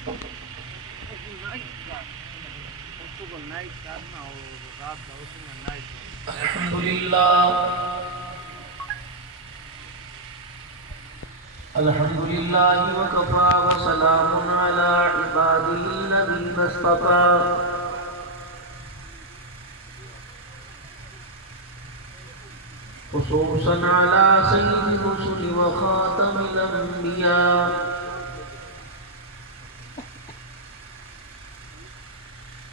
الحمدللہ وکفا وسلام علی عباده الذین اصطفى خصوصا علی سید الرسل وخاتم الانبیاء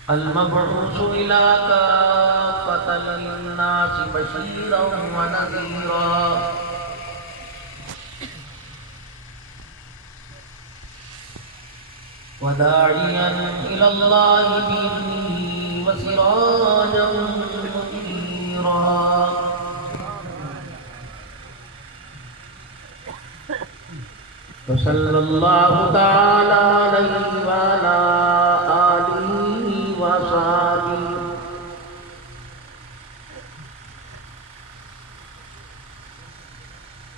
المبعوث الى کافۃ للناس بشیرا ونذیرا وداعيا إلى الله بإذنه وسراجا منيرا وصلى الله تعالى عليه وعلى آله وصحبه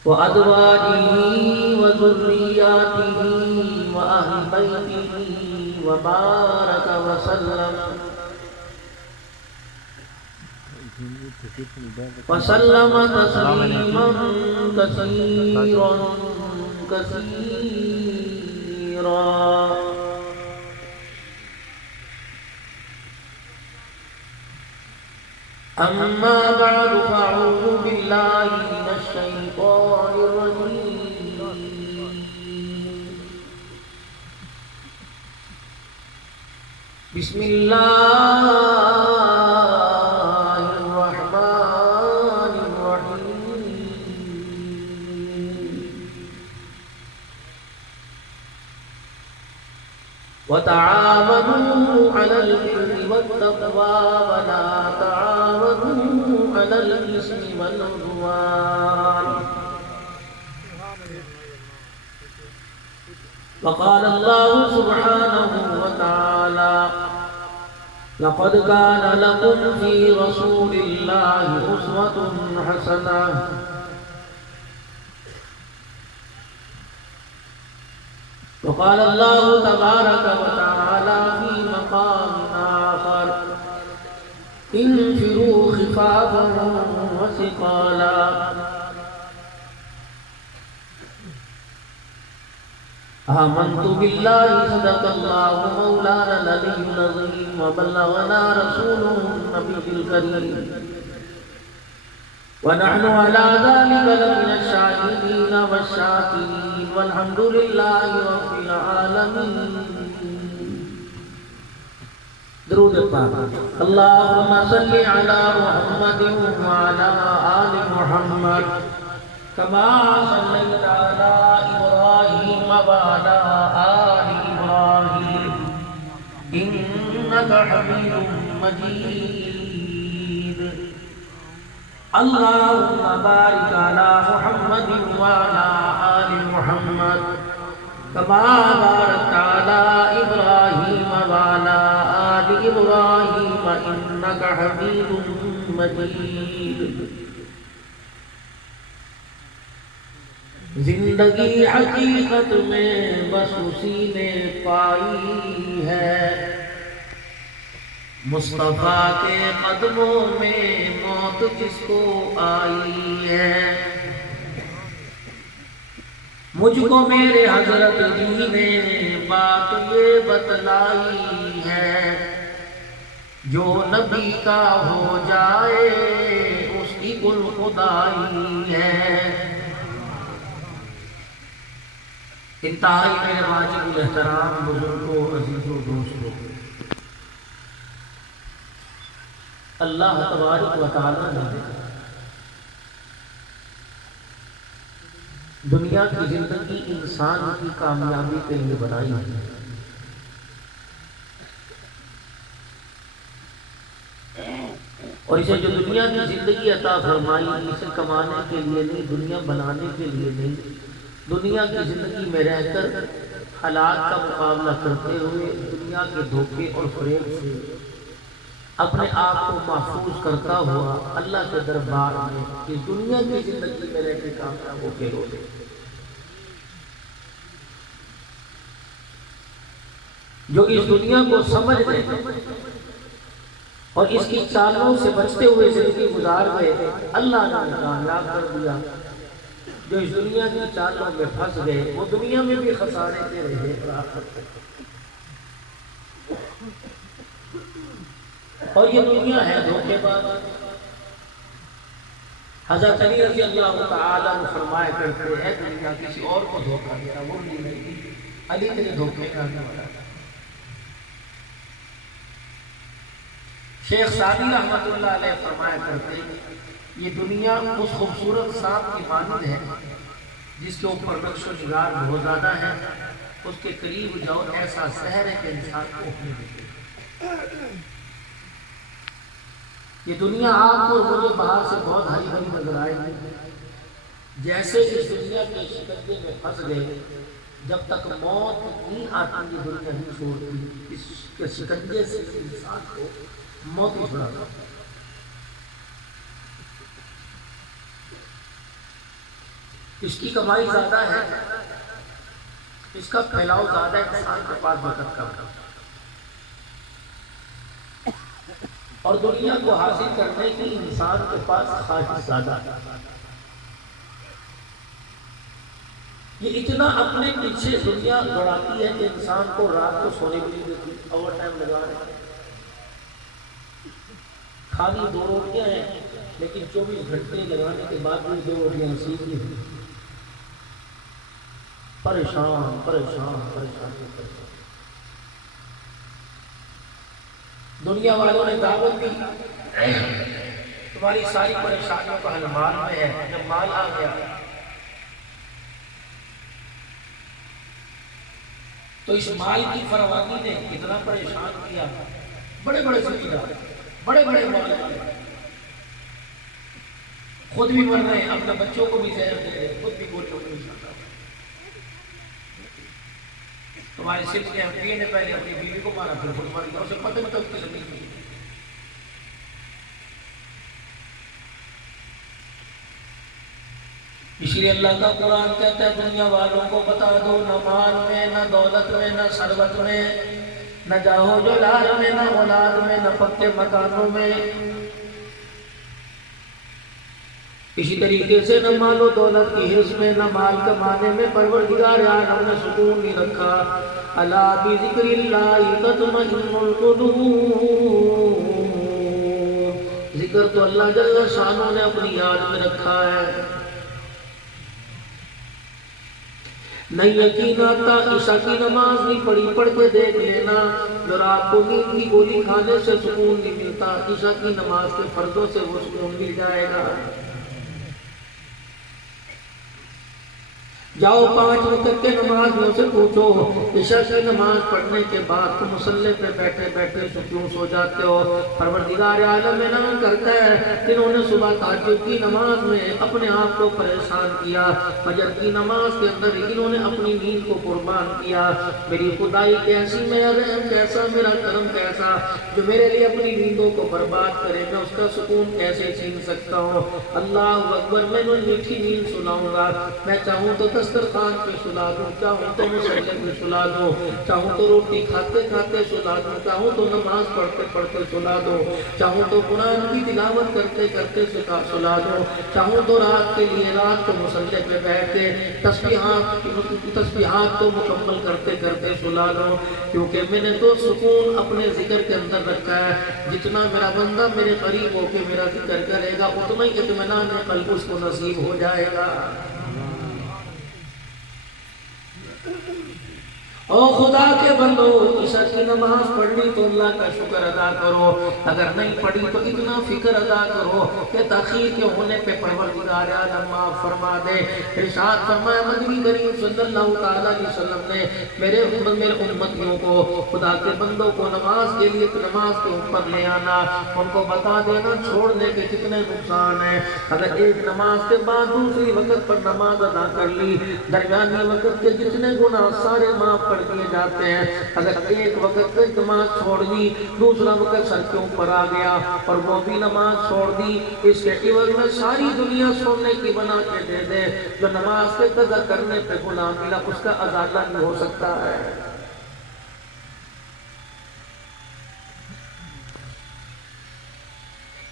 وأزواجه وذرياته وأهل بيته وبارك وسلم تسليما كثيرا كثيرا. أما بعد فأعوذ بالله من الشيطان الرجيم. بسم الله الرحمن الرحيم. وتعاونوا على البر والتقوى ولا تعاونوا على الإثم والعدوان. وقال الله سبحانه وتعالى: لقد كان لكم في رسول الله أسوة حسنة. وقال الله تبارك وتعالى في مقام آخر: انفروا خفافا وثقالا. آمنت بالله صدق الله مولانا العلي العظيم وبلغنا رسوله النبي الكريم ونحن على ذلك لمن الشاهدين والشاكرين والحمد لله رب العالمين. درود پاک. اللهم صل على محمد وعلى آل محمد كما صليت على إبراهيم وعلى آل إبراهيم إنك حميد مجيد. اللهم بارك على محمد وعلى آل محمد كما باركت على إبراهيم وعلى آل إبراهيم إنك حميد مجيد. زندگی حقیقت میں بس اسی نے پائی ہے، مصطفیٰ کے قدموں میں موت کس کو آئی ہے. مجھ کو میرے حضرت جی نے بات یہ بتلائی ہے، جو نبی کا ہو جائے اس کی کل خدائی ہے. انتہائی میرے واجب الاحترام بزرگوں، عزیزوں، دوستوں، اللہ تبارک و تعالی نے دنیا کی زندگی انسان کی کامیابی کے لیے بنائی ہے. اور اسے جو دنیا کی زندگی عطا فرمائی، اسے کمانے کے لیے نہیں، دنیا بنانے کے لیے نہیں، دنیا کی زندگی میں رہ کر حالات کا مقابلہ کرتے ہوئے دنیا کے دھوکے اور فریب سے اپنے آپ کو محفوظ کرتا ہوا اللہ کے دربار میں اس دنیا کی زندگی میں رہ کے کامیاب ہو کے روتے. جو اس دنیا کو سمجھ لیں اور اس کی چالوں سے بچتے ہوئے زندگی گزار گئے، اللہ نے کامیاب کر دیا۔ جو اس دنیا کی چالوں میں پھنس گئے وہ دنیا میں بھی خسارے دے رہے اور آخرت میں۔ اور یہ دنیا ہے دھوکے باز۔ حضرت علی رضی اللہ تعالیٰ عنہ فرمایا کرتے ہیں دنیا کسی اور کو دھوکہ دیا، وہ نہیں، علی تیرے دھوکے کا نہ والا۔ شیخ سعدی رحمۃ اللہ علیہ فرمایا کرتے ہیں یہ دنیا اس خوبصورت سانپ کی مانند ہے جس کے اوپر نقش و نگار بہت زیادہ ہے، اس کے قریب جاؤ ایسا سحر ہے کہ انسان کو اٹھنے دیتے۔ یہ دنیا آپ کو مجھے باہر سے بہت ہری بھری نظر آئے گی، جیسے اس دنیا کے شکنجے میں پھنس گئے، جب تک موت نہیں آتی یہ دنیا نہیں چھوڑتی، اس کے شکنجے سے انسان کو موت ہی چھڑا تھا۔ اس کی کمائی زیادہ ہے، اس کا پھیلاؤ زیادہ ہے، انسان کے پاس وقت کم ہے، اور دنیا کو حاصل کرنے کی انسان کے پاس خواہش زیادہ ہے۔ یہ اتنا اپنے پیچھے دنیا دوڑاتی ہے کہ انسان کو رات کو سونے بھی نہیں دیتی، اوور ٹائم لگا رہے ہیں۔ خالی 2 روٹیاں ہیں لیکن 24 گھنٹے لگانے کے بعد بھی 2 روٹیاں نصیب نہیں ہوئی۔ پریشان پریشان پریشان پریشان۔ دنیا والوں نے دعوت دی تمہاری ساری پریشانیوں کا حل مال میں ہے، جب مال آ گیا تو اس مال کی فراوانی نے اتنا پریشان کیا، بڑے بڑے زمیندار، بڑے بڑے مالک خود بھی مر رہے ہیں، اپنے بچوں کو بھی زہر دے رہے، خود بھی گولیوں میں جاتا۔ تمہارے صرف کے ایم پی نے پہلے اپنی بیوی کو مارا، پھر خود مار دیا، اسے پتہ نہیں تھا اس کی زمین نہیں۔ اس لیے اللہ کا قرآن کہتا ہے دنیا والوں کو بتا دو نہ مال میں، نہ دولت میں، نہ ثروت میں، نہ جاہو جلال میں، نہ اولاد میں، نہ پکے مکانوں میں، اسی طریقے سے نہ مال و دولت کی حرص میں، نہ مال کمانے میں پروردگار عالم نے سکون نہیں رکھا۔ الا بذکر اللہ تطمئن القلوب، ذکر تو اللہ جل شانہ نے اپنی یاد میں رکھا ہے۔ نہیں یقین آتا عشاء کی نماز نہیں پڑھی، پڑھ کے دیکھ لینا، جو رات کو نیند کی گولی کھانے سے سکون نہیں ملتا، عشاء کی نماز کے فرضوں سے وہ سکون مل جائے گا۔ جاؤ 5 وقت کے نمازیوں سے پوچھو عشاء کی نماز پڑھنے کے بعد تم مصلی پہ بیٹھے بیٹھے کیوں سو جاتے ہو؟ پروردگار عالم اعلان کرتا ہے جنہوں نے صبح تہجد کی نماز میں اپنے آپ کو پریشان کیا، فجر کی نماز کے اندر انہوں نے اپنی نیند کو قربان کیا، میری خدائی کیسی، میرا رحم کیسا، میرا کرم کیسا، جو میرے لیے اپنی نیندوں کو برباد کرے، میں اس کا سکون کیسے چھین سکتا ہوں؟ اللہ اکبر، میں انہیں میٹھی نیند سناؤں گا، میں چاہوں تو دسترخوان پہ سلا دوں، چاہوں تو مصلی پہ سلا دوں، چاہوں تو روٹی کھاتے کھاتے سلا دوں، چاہوں تو نماز پڑھتے پڑھتے سلا دوں، چاہوں تو قرآن کی تلاوت کرتے کرتے سلا دوں، چاہوں تو رات کے لیے رات کو مصلی پہ بیٹھ کے تسبیحات کو مکمل کرتے کرتے سلا دوں، کیونکہ میں نے تو سکون اپنے ذکر کے اندر رکھا ہے۔ جتنا میرا بندہ میرے قریب ہو کے میرا ذکر کرے گا اتنا ہی اطمینان قلب اس کو نصیب ہو جائے گا۔ او خدا کے بندو، عشاء کی نماز پڑھنی تو اللہ کا شکر ادا کرو، اگر نہیں پڑھی تو اتنا فکر ادا کرو کہ تاخیر کے ہونے پہ پروردگار عالم معاف فرما دے۔ ارشاد فرمایا نبی کریم صلی اللہ تعالیٰ علیہ وسلم نے میرے امتیوں کو، خدا کے بندوں کو نماز کے لیے نماز کے اوپر لے آنا، ان کو بتا دینا چھوڑنے کے کتنے نقصان ہیں۔ اگر ایک نماز کے بعد دوسری وقت پر نماز ادا کر لی، درمیانی وقت کے جتنے گناہ سارے معاف کر دیے جاتے ہیں۔ اگر ایک وقت پہ نماز چھوڑ دی، دوسرا وقت سر کے اوپر آ گیا اور وہ بھی نماز چھوڑ دی، اس کے عوض میں ساری دنیا سونے کی بنا کے دے دے، جو نماز کے قضا کرنے پہ گناہ ملا اس کا ازالہ نہیں ہو سکتا ہے۔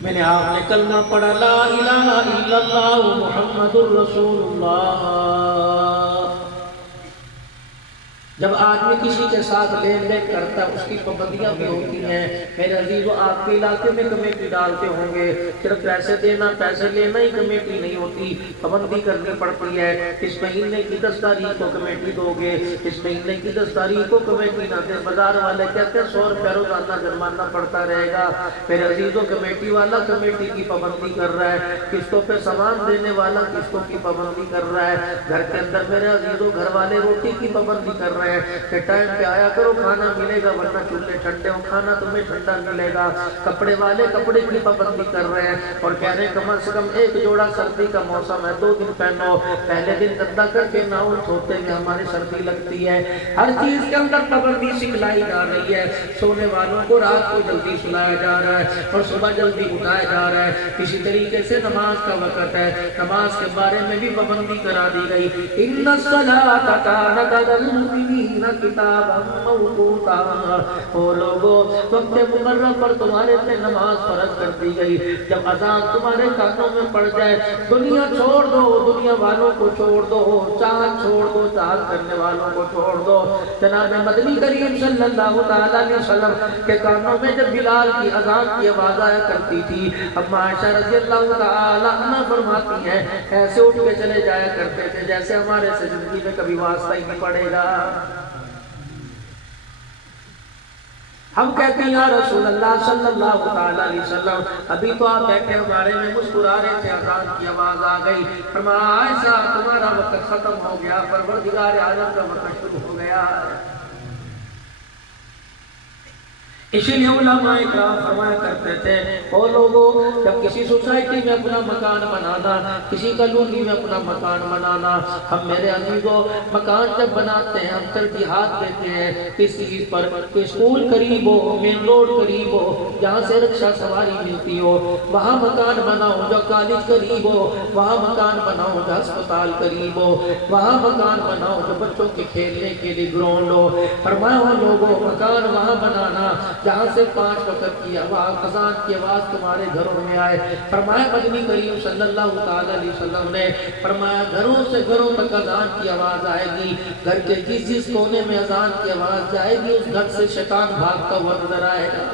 میں نے آپ نے کلمہ پڑھا لا الہ الا اللہ محمد الرسول اللہ۔ جب آدمی کسی کے ساتھ لین دین کرتا ہے اس کی پابندیاں بھی ہوتی ہیں۔ میرے عزیزو آپ کے علاقے میں کمیٹی ڈالتے ہوں گے، صرف پیسے دینا پیسے لینا ہی کمیٹی نہیں ہوتی، پابندی کرنی پڑتی ہے۔ اس مہینے کی 10 تاریخ کو کمیٹی دو گے، اس مہینے کی 10 تاریخ کو کمیٹی نہ دے، بازار والے کہتے ہیں 100 روپے روزانہ جرمانہ پڑتا رہے گا۔ میرے عزیزو کمیٹی والا کمیٹی کی پابندی کر رہا ہے، قسطوں پہ سامان دینے والا قسطوں کی پابندی کر رہا ہے۔ گھر کے اندر میرے عزیزو گھر والے روٹی کی پابندی کر رہے ہیں کہ ٹائم پہ آیا کرو، کھانا ملے گا، ورنہ چولہے ٹھنڈے ہوں، کھانا تمہیں ٹھنڈا ملے گا۔ کپڑے والے کپڑے کی پابندی کر رہے ہیں اور کہہ رہے ہیں کم از کم 1 جوڑا سردی کا موسم ہے 2 دن پہنو، پہلے دن گندا کر کے ناؤ دھوتے میں ہماری سردی لگتی ہے۔ ہر چیز کے اندر پابندی سکھلائی جا رہی ہے۔ سونے والوں کو رات کو جلدی سلایا جا رہا ہے اور صبح جلدی اٹھایا جا رہا ہے۔ اسی طریقے سے نماز کا وقت ہے، نماز کے بارے میں بھی پابندی کرا دی گئی۔ ان الصلاۃ کانت علی المؤمنین کتابا موقوتا، او لوگو وقت مقرر پر تمہارے پہ نماز فرض کر دی گئی۔ جب اذان تمہارے کانوں میں پڑ جائے، دنیا چھوڑ دو، دنیا والوں کو چھوڑ دو، چاہت چھوڑ دو، چاہت کرنے والوں کو چھوڑ دو۔ جناب مدنی کریم صلی اللہ تعالیٰ علیہ وسلم کے کانوں میں جب بلال کی اذان کی آواز آیا کرتی تھی، اما عائشہ رضی اللہ تعالیٰ عنہ فرماتی ہیں ایسے اٹھ کے چلے جایا کرتے تھے جیسے ہمارے سے زندگی میں کبھی واسطہ ہی نہیں پڑے گا۔ ہم کہتے ہیں یا رسول اللہ صلی اللہ تعالیٰ علیہ وسلم ابھی تو آپ بیٹھے ہمارے میں مسکرا رہے تھے، اذان کی آواز آ گئی، فرمایا عائشہ تمہارا وقت ختم ہو گیا، پروردگار عالم کا وقت شروع ہو گیا۔ اسی لیے علماء اکرام فرمایا کرتے تھے او لوگوں جب کسی سوسائٹی میں اپنا مکان بنانا، کسی کالونی میں اپنا مکان بنانا، ہم میرے عزیزوں مکان جب بناتے ہیں ہم ترجیحات دیتے ہیں کس چیز پر کہ اسکول قریب ہو، مین روڈ قریب ہو، جہاں سے رکشہ سواری ملتی ہو وہاں مکان بناؤ، جو کالج قریب ہو وہاں مکان بناؤ، جو ہسپتال قریب ہو وہاں مکان بناؤ، جو بچوں کے کھیلنے کے لیے گراؤنڈ ہو۔ فرمایا ہو لوگوں مکان وہاں بنانا جہاں سے 5 وقت کی آواز اذان کی آواز تمہارے گھروں میں آئے۔ فرمایا مدنی کریم صلی اللہ تعالیٰ علیہ وسلم نے فرمایا گھروں سے گھروں تک اذان کی آواز آئے گی، گھر کے جس کونے میں اذان کی آواز جائے گی اس گھر سے شیطان بھاگتا ہوا نظر آئے گا۔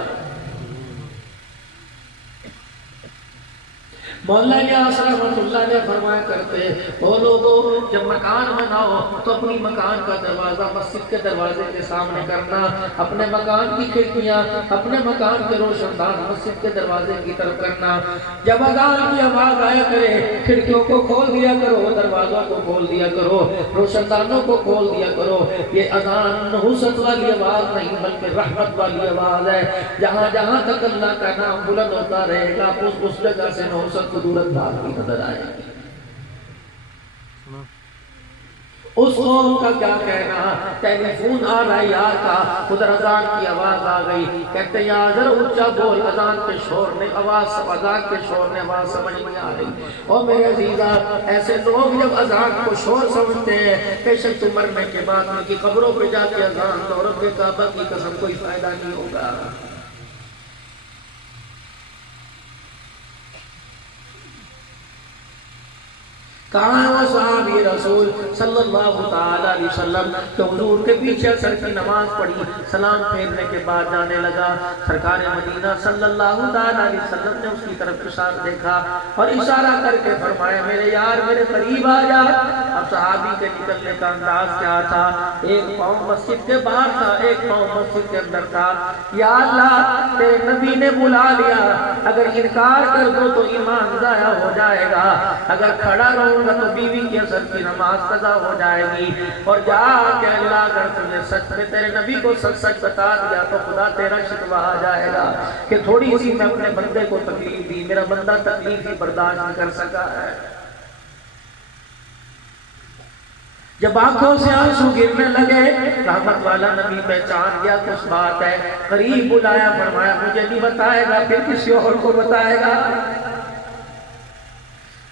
مولا الیاس رحمۃ اللہ نے فرمایا کرتے وہ لوگوں جب مکان بناؤ تو اپنی مکان کا دروازہ مسجد کے دروازے کے سامنے کرنا، اپنے مکان کی کھڑکیاں اپنے مکان کے روشن دان مسجد کے دروازے کی طرف کرنا۔ جب اذان کی آواز آیا کرے کھڑکیوں کو کھول دیا کرو، دروازوں کو کھول دیا کرو، روشن دانوں کو کھول دیا کرو۔ یہ اذان نحوست والی آواز نہیں بلکہ رحمت والی آواز ہے۔ جہاں جہاں تک اللہ کا نام بلند ہوتا رہے گا اس جگہ سے نحوست قدورت بھاگتی نظر آئے گی۔ اس قوم کا کیا کہنا، ٹیلی فون آ رہا ہے یار کا، ادھر اذان کی آواز آ گئی، کہتے ہیں یار ذرا اونچا بول، اذان کے شور نے آواز اذان کے شور نے آواز سمجھ نہیں آ رہی۔ اور میرے عزیزہ ایسے لوگ جب اذان کو شور سمجھتے ہیں بے شک تو مرنے کے بعد ان کی قبروں پہ جا کے اذان تو رب کعبہ کی قسم کوئی فائدہ نہیں ہوگا۔ کہاں ہے وہ صحابی رسول صلی اللہ تعالیٰ علیہ وسلم کہ حضور کے پیچھے اثر کی نماز پڑھی، سلام پھیرنے کے بعد جانے لگا۔ سرکار مدینہ صلی اللہ تعالیٰ علیہ وسلم نے اس کی طرف اشارہ دیکھا اور اشارہ کر کے فرمایا میرے یار میرے قریب آ جا۔ اب صحابی کے نکلنے کا انداز کیا تھا، ایک پاؤں مسجد کے باہر تھا ایک پاؤں مسجد کے اندر تھا۔ یا اللہ تیرے نبی نے بلا لیا، اگر انکار کر دو تو ایمان ضائع ہو جائے گا، اگر کھڑا رہوں تو بیوی کے اثر کی نماز قضا ہو جائے گی، اور جا کہ اللہ اگر تجھے سچ میں تیرے نبی کو سچ سچ بتا دیا تو خدا تیرا شکوہ آ جائے گا کہ تھوڑی سی میں اپنے بندے کو تکلیف دی، میرا بندہ تکلیف ہی برداشت نہیں کر سکا ہے۔ جب آنکھوں سے آنسو گرنے لگے رحمت والا نبی پہچان گیا کچھ بات ہے، قریب بلایا فرمایا مجھے نہیں بتائے گا پھر کسی اور کو بتائے گا۔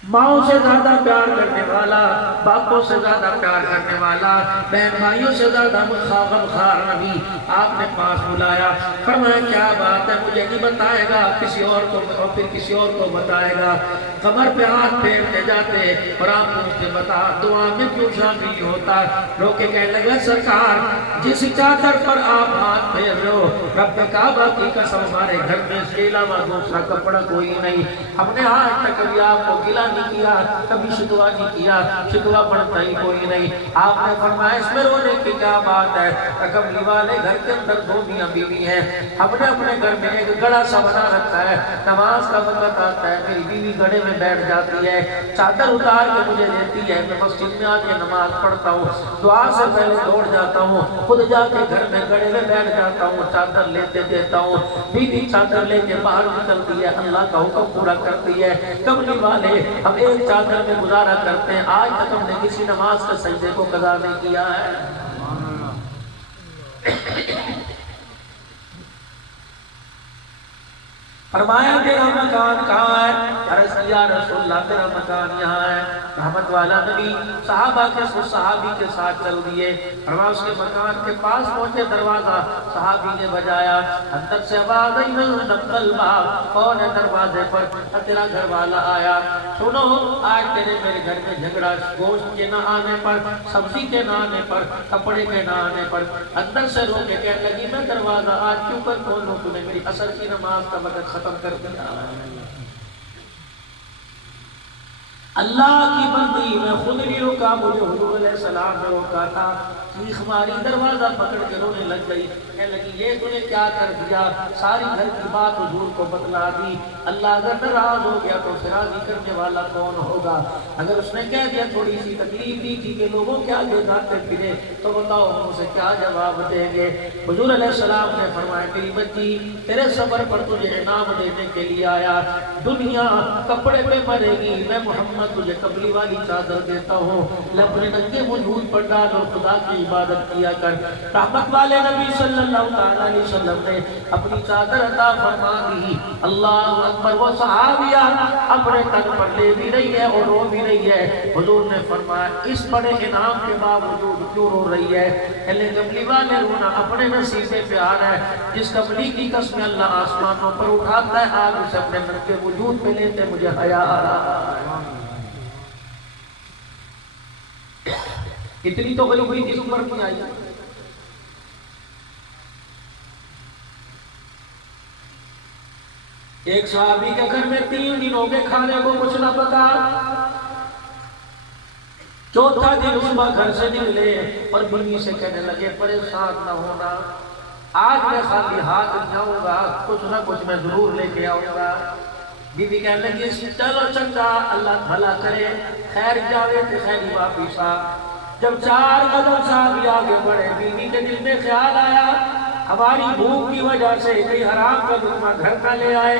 ماؤں سے زیادہ پیار کرنے والا، باپوں سے زیادہ پیار کرنے والا، بہن بھائیوں سے زیادہ غمخوار نبی آپ نے پاس بلایا، فرمایا کیا بات ہے، مجھے نہیں بتائے گا، کسی اور کو اور پھر کسی اور کو بتائے گا۔ قبر پہ ہاتھ پھیرتے جاتے اور آپ پوچھتے بتا دعا میں کیوں شامل نہیں ہوتا؟ رو کے کہنے لگا سرکار جس چادر پر آپ ہاتھ پھیر رہے ہو رب کعبہ کی قسم ہمارے گھر میں اس کے علاوہ دوسرا کپڑا کوئی نہیں، ہم نے آج تک کبھی آپ کو گلا نہیں کیا، کبھی شکوہ نہیں کیا، شکوہ پڑھتا ہی کوئی نہیں۔ آپ نے فرمایا اس میں رونے کی کیا بات ہے؟ کملی والے گھر کے اندر دو میاں بیوی ہیں، ہم نے اپنے گھر میں ایک گڑا سا بنا رکھا ہے، نماز کا وقت آتا ہے میری بیوی گڑے میں بیٹھ جاتی ہے، چادر اتار کے مجھے دیتی ہے، میں مسجد میں آ کے نماز پڑھتا ہوں، دعا سے پہلے دوڑ جاتا ہوں، خود جا کے گھر میں گڑے میں بیٹھ جاتا ہوں، چادر لیتے دیتا ہوں، بیوی چادر لے کے باہر نکلتی ہے، اللہ کا حکم پورا کرتی ہے۔ کملی والے ہم ایک چادر میں گزارا کرتے ہیں، آج تک ہم نے کسی نماز کے سجدے کو قضا نہیں کیا ہے۔ فرمایا تیرا مکان کہاں ہے؟ عرض کیا رسول اللہ تیرا مکان یہاں ہے۔ رحمت والا نبی صحابہ کے صحابی کے ساتھ چل دیے، فرمایا اس کے مکان کے پاس پہنچے، دروازہ صحابی نے بجایا، اندر سے آواز آئی من دق الباب، کون ہے دروازے پر؟ تیرا گھر والا آیا، سنو آج تیرے میرے گھر میں جھگڑا، گوشت کے نہ آنے پر، سبزی کے نہ آنے پر، کپڑے کے نہ آنے پر۔ اندر سے رو کے کہنے لگی میں دروازہ آج کیوں کر کھولوں، تو نے میری عصر کی نماز کا وقت ختم کر دیا۔ اللہ کی بندی میں خود نہیں روکا، مجھے حضور علیہ السلام نے روکا تھا، چیخ ماری، دروازہ پکڑ کے رونے لگ گئی، کہنے لگی یہ تو نے کیا کر دیا، ساری گھر کی بات حضور کو بتلا دی، اللہ اگر ناراض ہو گیا تو پھر راضی کرنے والا کون ہوگا؟ اگر اس نے کہہ دیا تھوڑی سی تکلیف دی تھی کہ لوگوں کے آگے گاتے پھرے تو بتاؤ ہم اسے کیا جواب دیں گے؟ حضور علیہ السلام نے فرمایا میری بچی تیرے صبر پر تجھے انعام دینے کے لیے آیا، دنیا کپڑے پہ مرے گی، میں محمد تجھے قبلی والی چادر دیتا ہوں، اپنے ننگے وجود پر ڈال اور خدا کی عبادت کیا کر۔ رحمت والے نبی صلی اللہ علیہ وسلم نے اپنی چادر عطا فرما دی، اللہ اکبر، وہ صحابیہ اپنے تن پر لے بھی رہی ہے اور رو بھی رہی ہے۔ حضور نے فرمایا اس بڑے انعام کے باوجود کیوں رو رہی ہے؟ کہلے قبلی والے رونا اپنے نصیب سے پیار ہے، جس قبلی کی قسم اللہ آسمانوں پر اٹھاتا ہے آج اسے اپنے ننگے وجود پہ لیتے مجھے حیا آ رہا ہے۔ اتنی تو غریبی کس اوپر کی آئی؟ ایک صحابی کے گھر میں 3 دنوں کے کھانے کو کچھ نہ پکا، چوتھا دن صبح گھر سے نکلے اور بیوی سے کہنے لگے پریشان نہ ہونا، آج میں خالی ہاتھ جاؤں گا، کچھ نہ کچھ میں ضرور لے کے آؤں گا۔ بیوی کہنے لگی چلو چنگا، اللہ بھلا کرے، خیر جاوے تے خیری واپس آ۔ جب 4 قدم صحابی آگے بڑھے، بیوی کے دل میں خیال آیا ہماری بھوک کی وجہ سے کوئی حرام کا لقمہ گھر نہ لے آئے،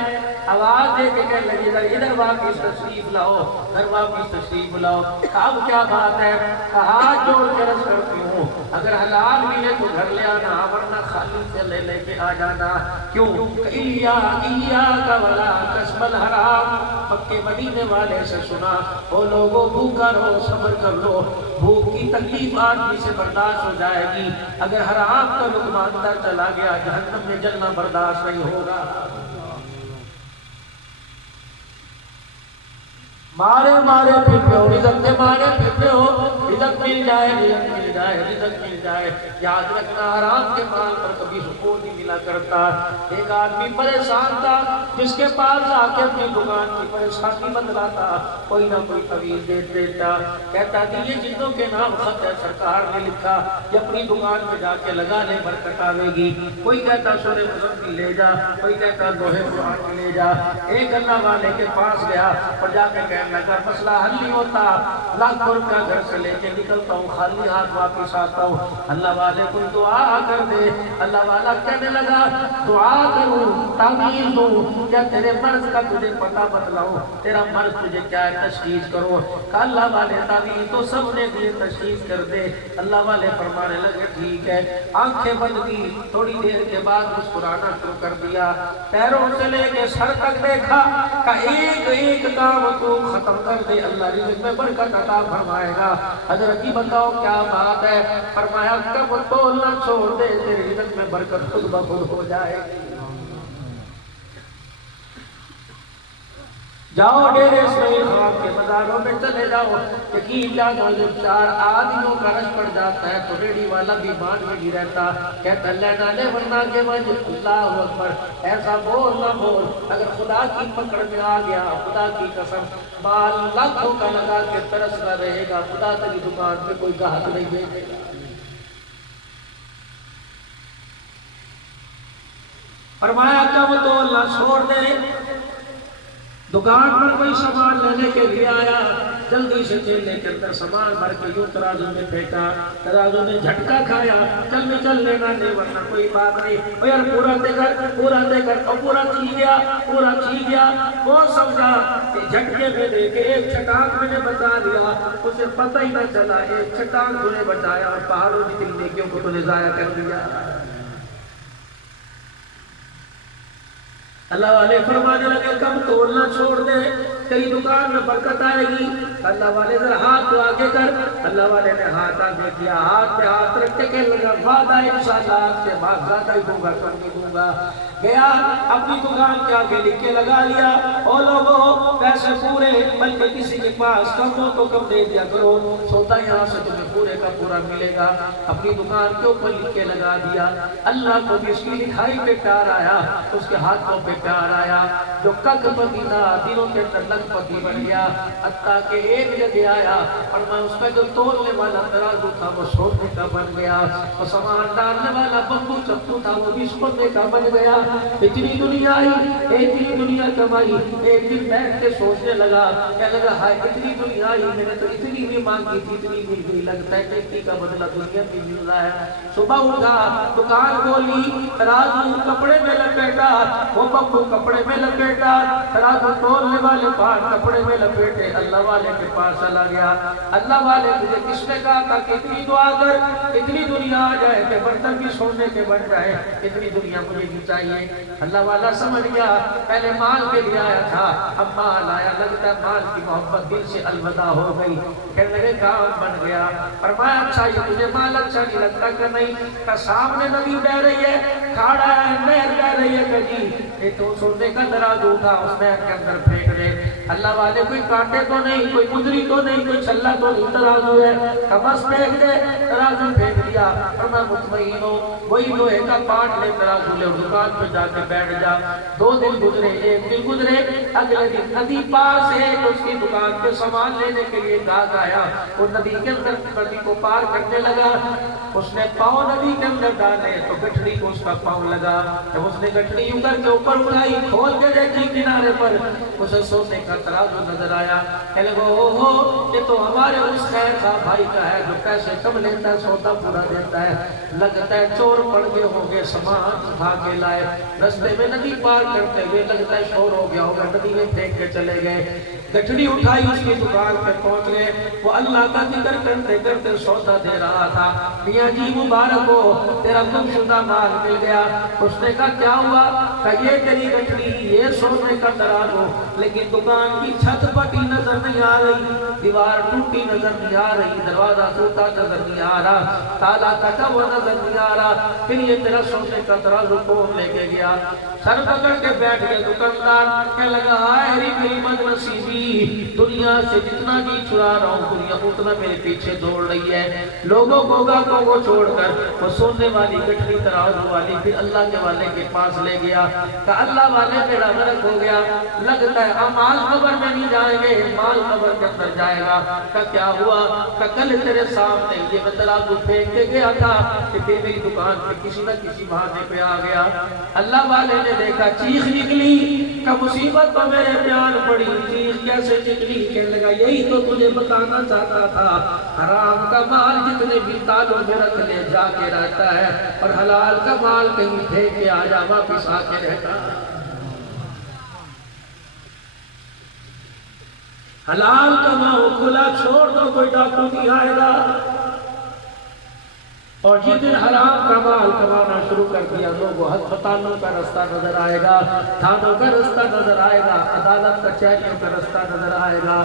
آواز دے کے کہنے لگے ادھر واپس تشریف لاؤ، گھر واپس تشریف لاؤ۔ اب کیا بات ہے؟ ہاتھ جوڑ کے عرض کرتی ہوں اگر حلال بھی ہے تو گھر لے آنا، ورنہ خالی سے لے کے آ جانا۔ کیوں؟ ایاک ولا کسب الحرام، مکے مدینے والے سے سنا وہ لوگوں بھوکا رہو، صبر کر لو، بھوک کی تکلیف آدمی سے برداشت ہو جائے گی، اگر حرام کا لقمہ اندر چلا گیا جہنم میں جلنا برداشت نہیں ہوگا۔ مارے مارے پھرتے ہو، رزق کے مارے پھرتے ہو، رزق مل جائے، رزق مل جائے، رزق مل جائے، یاد رکھنا حرام کے مال پر کبھی سکون نہیں ملا کرتا۔ ایک آدمی پریشان تھا، جس کے پاس آ کے اپنی دکان کی پریشانی بتلاتا، کوئی نہ کوئی تعویذ دے دیتا، کہتا کہ یہ جنوں کے نام خط ہے، سرکار نے لکھا، یہ اپنی دکان میں جا کے لگا لے برکت آوے گی۔ کوئی کہتا سورہ مزمل لے جا، کوئی کہتا لوحے قرآن لے جا۔ ایک اللہ والے کے پاس گیا اور جا کے کہنے لگا مسئلہ حل نہیں ہوتا، لاکھ روپیہ گھر سے لے کے نکلتا ہوں، خالی ہاتھ واپس آتا ہوں، اللہ والے کوئی دعا کر دے۔ اللہ والا کہنے لگا دعا کروں، تعویذ دوں، کیا تیرے مرض کا تجھے پتہ بتلاؤں، تیرا مرض تجھے کیا ہے تشخیص کرو؟ اللہ والے تعویذ تو سب نے دیے، تشخیص کر دے۔ اللہ والے فرمانے لگے ٹھیک ہے، آنکھیں بند کی، تھوڑی دیر کے بعد مسکرانا شروع کر دیا، پیروں سے لے کے سر تک دیکھا کہ ایک ایک کام تو ختم کر دے اللہ رزق میں برکت عطا فرمائے گا۔ حضرت جی بتاؤ کیا بات ہے؟ فرمایا کم تولنا چھوڑ دے تیرے رزق میں برکت خود بخود ہو جائے گی۔ جاؤ ڈیرے اسماعیل خان کے مزاروں میں چلے جاؤ، یقین جانو جب 4 آدمیوں کا رش پڑ جاتا ہے تو ریڑھی والا بھی مان میں نہیں رہتا، کہتا اللہ نالے ورنہ کے وجہ اللہ اکبر، ایسا بول نہ بول، اگر خدا کی پکڑ میں آ گیا خدا کی قسم مال لاکھوں کا لگا کے ترستا رہے گا، خدا تیری دکان پہ کوئی گاہک نہیں دے گا۔ فرمایا کم تولنا چھوڑ دے، دکان پر کوئی سامان لینے کے لیے آیا، جلدی سے تھیلے کے اندر سامان بھر کے یوں ترازو میں پھینکا، ترازو نے جھٹکا کھایا، چل میں چل لینا نہیں ورنہ کوئی بات نہیں، او یار پورا دے کر، اور پورا چھی گیا، کون سمجھا کہ جھٹکے میں دے کے ایک چھٹانک میں نے بچا لیا، اسے پتہ ہی نہ چلا، ایک چھٹانک تو نے بچایا اور پہاڑوں کی تین نیکیوں کو تو نے ضائع کر دیا۔ اللہ والے فرمانے لگے کم تولنا چھوڑ دے تیری دکان میں برکت آئے گی۔ اللہ والے ذرا ہاتھ تو آگے کر، اللہ والے نے ہاتھ آگے کیا، ہاتھ پہ ہاتھ رکھ کے کہنے لگا وعدہ انشاءاللہ آپ سے بات زیادہ ہی دوں گا کم نہیں دوں گا۔ گیا اپنی دکان کے آگے لکھ کے لگا لیا، او لوگوں پیسے پورے بلکہ کسی کے پاس کم ہو تو کم دے دیا کرو، سودا یہاں سے تمہیں پورے کا پورا ملے گا۔ اپنی دکان کے اوپر لکھ کے لگا دیا، اللہ کو بھی اس کی لکھائی پہ پیار آیا، اس کے ہاتھوں پہ پیار آیا، جو کک پتی تھا دنوں کے اندر لگ پتی بن گیا، حتیٰ کہ ایک جگہ آیا اور میں اس میں جو تولنے والا ترازو تھا وہ سونے کا بن گیا، اور سامان ڈالنے والا بمبو چپو تھا وہ بھی سونے کا بن گیا۔ اتنی دنیا آئی، اتنی دنیا کمائی، ایک دن بیٹھ کے سوچنے لگا، کہنے لگا ہائے اتنی دنیا آئی، میں نے تو اتنی بھی مانگی تھی اتنی مل گئی، لگتا ہے نیکی کا بدلہ دنیا بھی مل رہا ہے۔ صبح اٹھا دکان کھولی، ترازو کپڑے میں لپیٹا، وہ بمبو کپڑے میں لپیٹا، ترازو تولنے والے پاس کپڑے میں لپیٹے، اللہ والے کے پاس چلا گیا۔ اللہ والے مجھے کس نے کہا تھا کہ اتنی دعا کر اتنی دنیا آ جائے کہ برتن بھی سونے کے بن جائے، اتنی دنیا مجھے نہیں چاہیے۔ اللہ والا سمجھ گیا پہلے مال کے لیے آیا تھا، اب مال آیا، لگتا ہے مال کی محبت دل سے الوداع ہو گئی، کہنے لگے کام بن گیا۔ فرمایا اچھا یہ تجھے مال اچھا نہیں لگتا کہ نہیں؟ کہ سامنے ندی بہ رہی ہے، کھاڑا ہے، نہر بہ رہی ہے، کہ جی یہ تو سونے کا ترازو اٹھا اس نہر کے اندر پھینک دے۔ اللہ والے کوئی کانٹے تو نہیں، کوئی گدری تو نہیں، کوئی چھلا تو نہیں، ترازو ہے، کہ بس پھینک دے۔ ترازو پھینک دیا اور میں مطمئن ہوں وہی لوہے کا پاٹ لے ترازو لے دکان پہ جا کے بیٹھ جا۔ 2 دن گزرے، 1 دن گزرے، اگلے دن ندی پاس ہے تو اس کی دکان پہ سامان لینے کے لیے گاہک آیا، وہ ندی کے اندر ندی کو پار کرنے لگا، اس نے پاؤں ندی کے اندر ڈالے تو گٹھڑی کو اس کا پاؤں لگا، جب اس نے گٹھڑی اوپر کے اوپر اٹھائی کھول کے دیکھی کنارے پر اسے سونے کا ترازو نظر آیا، کہنے لگا اوہو یہ تو ہمارے اس خیر صاحب بھائی کا ہے جو پیسے کم لیتا ہے سودا پورا دیتا ہے، لگتا ہے چور پڑ گئے ہوں گے، سامان اٹھا کے لائے، رستے میں ندی پار کرتے ہوئے لگتا ہے شور ہو گیا ہوگا، ندی میں پھینک کے چلے گئے۔ گٹھڑی اٹھائی اس کی دکان پہ پہنچ گئے، وہ اللہ کا ذکر کرتے کرتے سودا دے رہا تھا، میاں جی مبارک ہو تیرا گم شدہ مال مل گیا۔ اس نے کہا کیا ہوا؟ کہ یہ تیری گٹھڑی یہ سونے کا ترازو، لیکن دکان کی چھت پٹی نظر نہیں آ رہی، دیوار ٹوٹی نظر نہیں آ رہی، دروازہ ٹوٹا نظر نہیں آ رہا، تالا کٹا ہوا نظر نہیں آ رہا، پھر یہ تیرا سونے کا ترازو کون لے کے گیا؟ سر پکڑ کے بیٹھ گئے دکاندار، کہنے لگا ہائے میری بد نصیبی، دنیا سے جتنا جی چھڑا رہا ہوں دنیا اتنا میرے پیچھے دوڑ رہی ہے، لوگوں کو چھوڑ کر وہ سونے والی گٹھڑی ترازو والی پھر اللہ کے والے کے پاس لے گیا، کہ اللہ والے میرا غرق ہو گیا، لگتا ہے مال قبر میں نہیں جائیں گے، مال قبر کے اندر جائے گا۔ کہ کیا ہوا؟ کہ کل تیرے سامنے یہ میں ترازو پھینک کے گیا تھا کہ میری دکان پہ کسی نہ کسی بہانے پہ آ گیا۔ اللہ والے نے دیکھا چیخ نکلی کہ مصیبت تو میرے پیان پڑی، چیخ کیسے نکلی؟ کہنے لگا یہی تو تجھے بتانا چاہتا تھا، حرام کا مال جتنے بھی تالوں میں رکھ لے جا کے رہتا ہے اور حلال کا مال کہیں پھینک کے آ جا واپس آ کے رہتا ہے۔ حلال کماؤ، کھلا چھوڑ دو، کوئی ڈاکو نہیں آئے گا۔ اور جس دن حرام کا مال کمانا شروع کر دیا لوگوں ہسپتالوں کا رستہ نظر آئے گا، تھانوں کا رستہ نظر آئے گا، عدالت کچہریوں کا رستہ نظر آئے گا۔